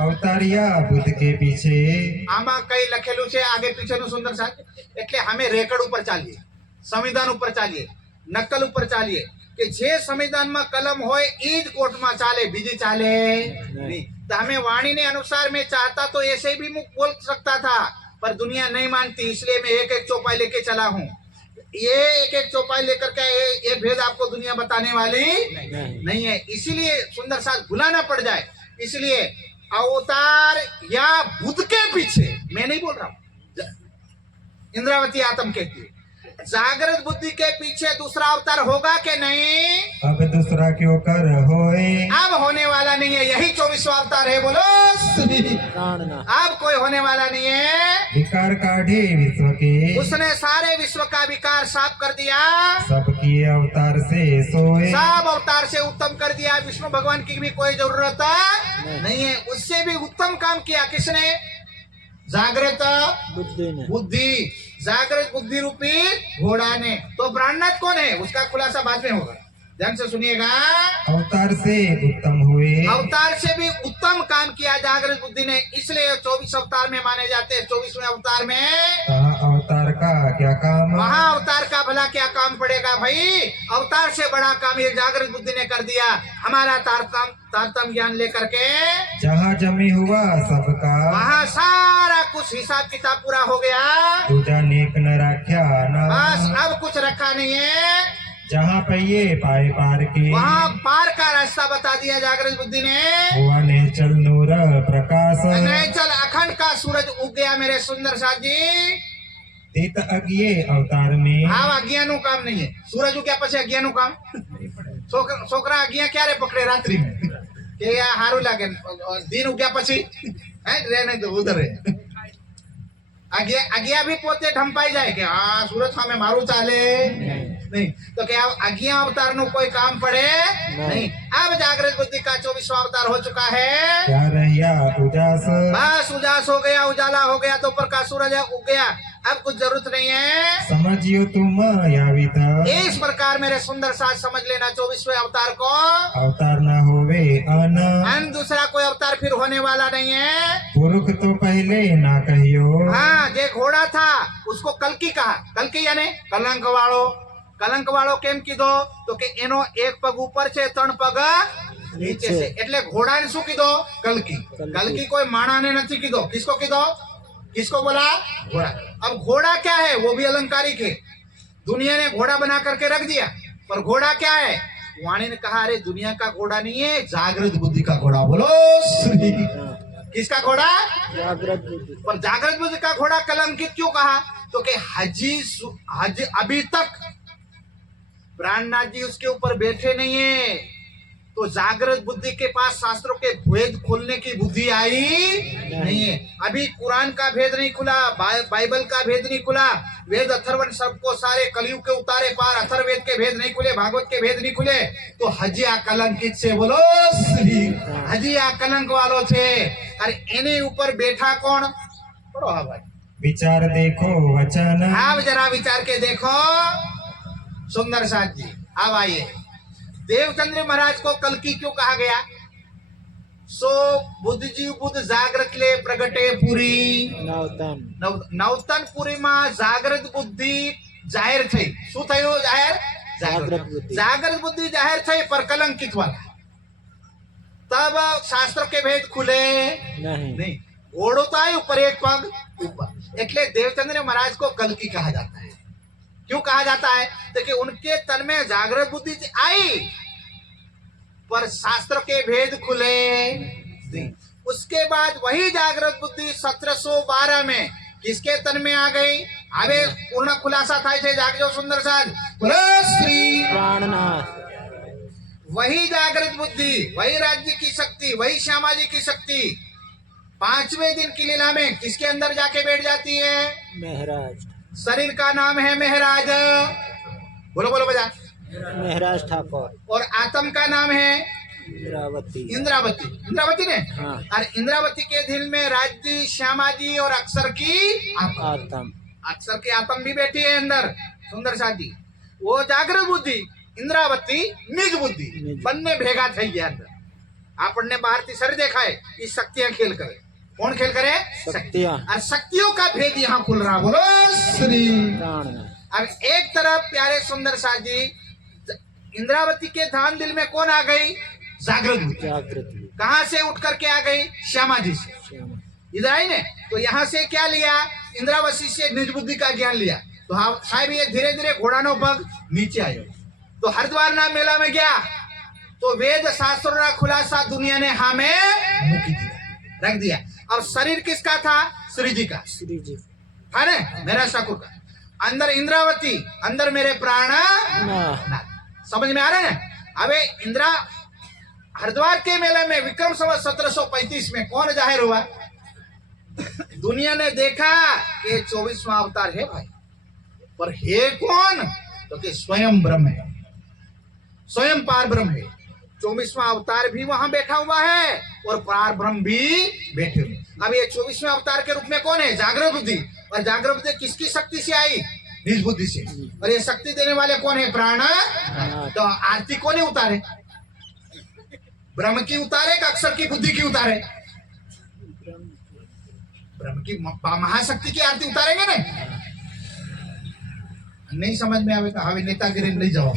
अवतारिया बुद्ध के पीछे, આમાં કઈ લખેલું છે આગે પીછેનું સુંદર સાહેબ? એટલે અમે રેકર્ડ ઉપર ચાલીએ, સંવિધાન ઉપર ચાલીએ, નકલ ઉપર ચાલીએ કે જે સંવિધાનમાં કલમ હોય એ જ કોર્ટમાં ચાલે, બીજી ચાલે नहीं। तो हमें वाणी ने अनुसार में चाहता तो ऐसे भी मुख बोल सकता था, पर दुनिया नहीं मानती, इसलिए मैं एक एक चौपाई लेके चला हूँ। ये एक एक चौपाई लेकर के ये भेद आपको दुनिया बताने वाली नहीं है। इसीलिए सुंदर साथ भुलाना पड़ जाए, इसलिए अवतार या बुद्ध के पीछे, मैं नहीं बोल रहा हूं, इंद्रावती आत्म कहती है, जागृत बुद्धि के पीछे दूसरा अवतार होगा कि नहीं? अब दूसरा क्यों कर होए, अब होने वाला नहीं है, यही 24वां अवतार है। बोलो प्राणना। अब कोई होने वाला नहीं है। विकार काढ़े विश्व के, उसने सारे विश्व का विकार साफ कर दिया, सब किए अवतार से सोए, सब अवतार से उत्तम कर दिया। विष्णु भगवान की भी कोई जरूरत नहीं है, उससे भी उत्तम काम किया। किसने? जागृत बुद्धि, जागृत बुद्धि रूपी घोड़ा ने। तो ब्राह्मणात कौन है? उसका खुलासा बाद में होगा, ध्यान से सुनिएगा। अवतार से उत्तम हुए, अवतार से भी उत्तम काम किया जागृत बुद्धि ने, इसलिए 24 अवतार में माने जाते हैं। 24वें अवतार में कहा अवतार का क्या काम, वहाँ अवतार का भला क्या काम पड़ेगा भाई? अवतार से बड़ा काम ये जागृत बुद्धि ने कर दिया, हमारा तारतम ज्ञान लेकर के। जहाँ जमी हुआ सबका, वहाँ सारा कुछ हिसाब किताब पूरा हो गया, दूजा नेक न राख्या ना, बस अब कुछ रखा नहीं है। जहाँ पहिए पाए पार के, वहाँ पार का रास्ता बता दिया जागृत बुद्धि ने। हुआ ने चल नूर प्रकाश, नहीं चल अखंड का सूरज उग गया मेरे सुंदर साथ जी। तीत अज्ञे अवतार में, हाँ अज्ञा नु काम नहीं है, सूरज उग्या પછી अज्ञा नु काम। છોકરા અજ્ઞા ક્યારે પકડે? રાત્રિ કે આ હારું લાગે, દિન ઉગ્યા પછી હે રેને તો ઉધરે। आज्ञा भी पोते ढंपाई जाए कि हाँ सूरज सामे मारू चाले नहीं तो क्या आज्ञा अवतार नो कोई काम पड़े नहीं। अब जागृत बुद्धि का 24वां अवतार हो चुका है। क्या रहिया उजास बस उजास हो गया, उजाला हो गया, तो ऊपर का सूरज उग गया, अब कुछ जरूरत नहीं है। समझियो तुम यावित इस प्रकार मेरे सुंदर साथ समझ लेना 24वें अवतार को। अवतार न होवे अन दूसरा कोई अवतार फिर होने वाला नहीं है। पुरुष तो पहले ना कहियो। हाँ, जे घोड़ा था उसको कल्की कहा। कल्की यानी कलंक वालो। कलंक वालो केम कीधो तो के एनो एक पग ऊपर છે, ત્રણ પગ નીચે છે, એટલે ઘોડાને શું કીધો? કલ્કી। કલ્કી કોઈ માણાને નથી કીધો। किसको કીધो? किसको बोला? घोड़ा। अब घोड़ा क्या है? वो भी अलंकारिक है। दुनिया ने घोड़ा बना करके रख दिया, पर घोड़ा क्या है? वाणी ने कहा अरे दुनिया का घोड़ा नहीं है, जागृत बुद्धि का घोड़ा। बोलो श्री। किसका घोड़ा? जागृत बुद्धि। पर जागृत बुद्धि का घोड़ा कलंकित क्यों कहा? तो कि हजी अभी तक प्राणनाथ जी उसके ऊपर बैठे नहीं है, तो जागृत बुद्धि के पास शास्त्रों के भेद खोलने की बुद्धि आई नहीं है। अभी कुरान का भेद नहीं खुला, बाइबल का भेद नहीं खुला, वेद अथर्वण सबको सारे कलयुग के उतारे पार अथर्ववेद के भेद नहीं खुले, भागवत के भेद नहीं खुले, तो हजिया कलंकित से। बोलो श्री। हजिया कलंक वालों से। अरे एने ऊपर बैठा कौन? पढ़ो। हाँ भाई, विचार देखो वचन आप जरा विचार के देखो सुंदर साथ जी। अब आइए, देवचंद्र महाराज को कल्की क्यों कहा गया? सो बुद्ध जी बुद्ध जागृत ले प्रगटे पूरी नवतन पुरी में जागृत बुद्धि जाहिर थई। શું થયું? જાહેર जागृत बुद्धि जाहिर थई, पर कलंकित वाला। तब शास्त्र के भेद खुले नहीं। घोड़ो तो आयु पर एक पग ऊपर, એટલે देवचंद्र महाराज को कल्की कहा जाता है। क्यों कहा जाता है? तो कि उनके तन में जागृत बुद्धि आई, पर शास्त्र के भेद खुले नहीं। उसके बाद वही जागृत बुद्धि 1712 में किसके तन में आ गई? હવે પૂર્ણ ખુલાસા થાય છે। જાગજો સુંદર સાજ। બોલો શ્રી प्राणनाथ। वही जागृत बुद्धि, वही राज्य की शक्ति, वही श्यामा जी की शक्ति 5वें दिन की लीला में किसके अंदर जाके बैठ जाती है? महराज। शरीर का नाम है महराज। बोलो बोलो बजा। महराज ठाकुर। और आत्म का नाम है इंद्रावती। इंद्रावती। इंद्रावती ने हाँ। और इंद्रावती के दिल में राज्य श्यामा जी और अक्षर की आत्म। अक्षर की आत्म भी बैठी है अंदर। सुंदर साथी, वो जागृत बुद्धि, इंद्रावती निज बुद्धि, બંને ભેગા થઈ ગયા અંદર। આપણને બહારથી સર દેખાય એ શક્તિयां खेल करे। कौन खेल करे? शक्तियां। और शक्तियों का भेद यहाँ खुल रहा। बोलो श्री। प्राणनाथ। अब एक तरफ प्यारे सुंदर साथ जी, इंद्रावती के धान दिल में कौन आ गई? जागृत बुद्धि। जागृत। कहाँ से उठ करके आ गई? श्यामा जी से। इधर आई ने, तो यहाँ से क्या लिया? इंद्रावती से निज बुद्धि का ज्ञान लिया। तो हाँ साहब, ये धीरे धीरे घोड़ा नो पग नीचे आयो। तो हरिद्वार ना मेला में गया, तो वेद शास्त्रों का खुलासा दुनिया ने हमें रख दिया। और शरीर किसका था? श्री जी का। श्री जी है ना, मेरा ठाकुर का। अंदर इंद्रावती, अंदर मेरे प्राण नाथ। समझ में आ रहा है ना? अबे इंद्रा हरिद्वार के मेले में विक्रम संवत 1735 में कौन जाहिर हुआ? दुनिया ने देखा कि 24वां अवतार है भाई, पर है कौन? तो कि स्वयं ब्रह्म है, स्वयं पार ब्रह्म है। 24वां अवतार भी वहां बैठा हुआ है और पार ब्रह्म भी बैठे हुए। अब ये 24वें अवतार के रूप में कौन है? जागृत बुद्धि। और जागृत बुद्धि किसकी शक्ति से आई? निज बुद्धि से। और ये शक्ति देने वाले कौन है? प्राण। तो आरती कौन उतारे? ब्रह्म की उतारे कि अक्षर की बुद्धि की उतारे? ब्रह्म की महाशक्ति की आरती उतारेंगे ना। नहीं समझ में आवे तो હવે नेतागिरी नहीं जाओ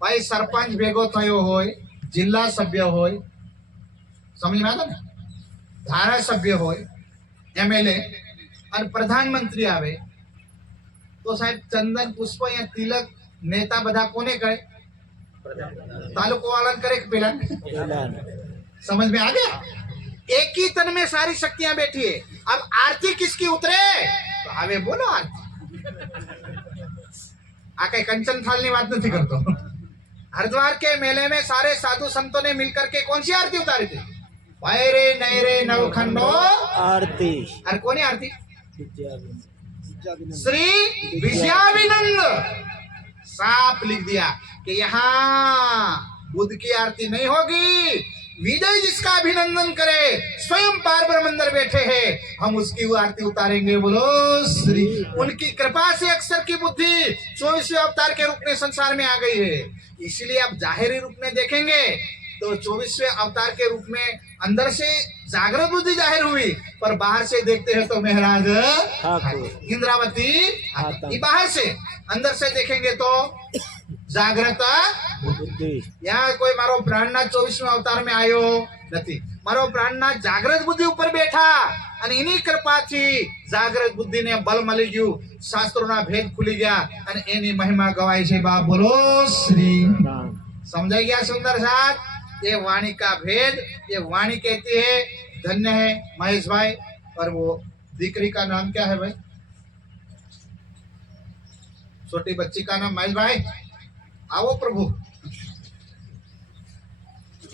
भाई। सरपंच भेगो थयो होय, जिला सभ्य होय, समझ में आता ने, धारा सभ्य होय, एमएलए और प्रधानमंत्री आवे, तो साहब चंदन पुष्प या तिलक नेता बधा कोने करे? तालुको वालन करे कि पेला? समझ में आ गया? एक ही तन में सारी शक्तियां बैठी है। अब आरती किसकी उतरे? तो हमें बोलो आरती। आ कई कंचन थाल की बात नहीं करतो। हरिद्वार के मेले में सारे साधु संतों ने मिलकर के कौन सी आरती उतारी थी? पैरे नैरे नवखंडो। आरती और कौन है आरती? विद्याविनंद श्री विजयाविनंद। साफ लिख दिया कि यहाँ बुद्ध की आरती नहीं होगी। विजय जिसका अभिनंदन करे, स्वयं पार ब्रह्म अंदर बैठे हैं, हम उसकी वो आरती उतारेंगे। बोलो श्री। उनकी कृपा से अक्षर की बुद्धि 24वें अवतार के रूप में संसार में आ गई है। इसलिए आप जाहिरी रूप में देखेंगे तो 24वें अवतार के रूप में अंदर से जागृत बुद्धि जाहिर हुई, पर बाहर से देखते हैं तो महाराज ठाकुर इंद्रावती। ये बाहर से, अंदर से देखेंगे तो जागृत बुद्धि यहाँ कोई मारो प्राणनाथ 24वें अवतार में आयो નથી। મારો પ્રાણનાથ જાગ્રત બુદ્ધિ ઉપર બેઠા અને એની કૃપાથી જાગ્રત બુદ્ધિને બળ મળી ગયું, શાસ્ત્રોના ભેદ ખુલી ગયા અને એની મહિમા ગવાય છે। બાપ બોલો શ્રી। राम समझाई गया सुंदर साथ? ये वाणी का भेद, ये वाणी कहती है धन्य है महेश भाई। और वो दीकरी का नाम क्या है भाई? छोटी बच्ची का नाम महेश भाई। आओ प्रभु।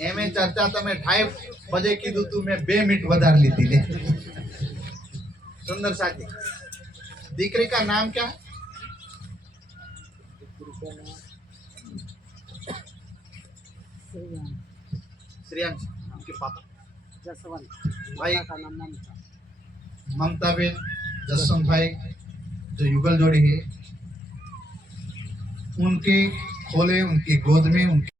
एमे चर्चा तमे 2:30 बजे कीधुं तू, मैं 2 मिनट વધાર લીધી ले। सुंदर साथी, दीकरी का नाम क्या है? श्रेयांश। उनके पापा जसवंत भाई का नाम ममता ममता बेन, जसवंत भाई जो युगल जोड़ी है, उनके खोले, उनकी गोद में उनके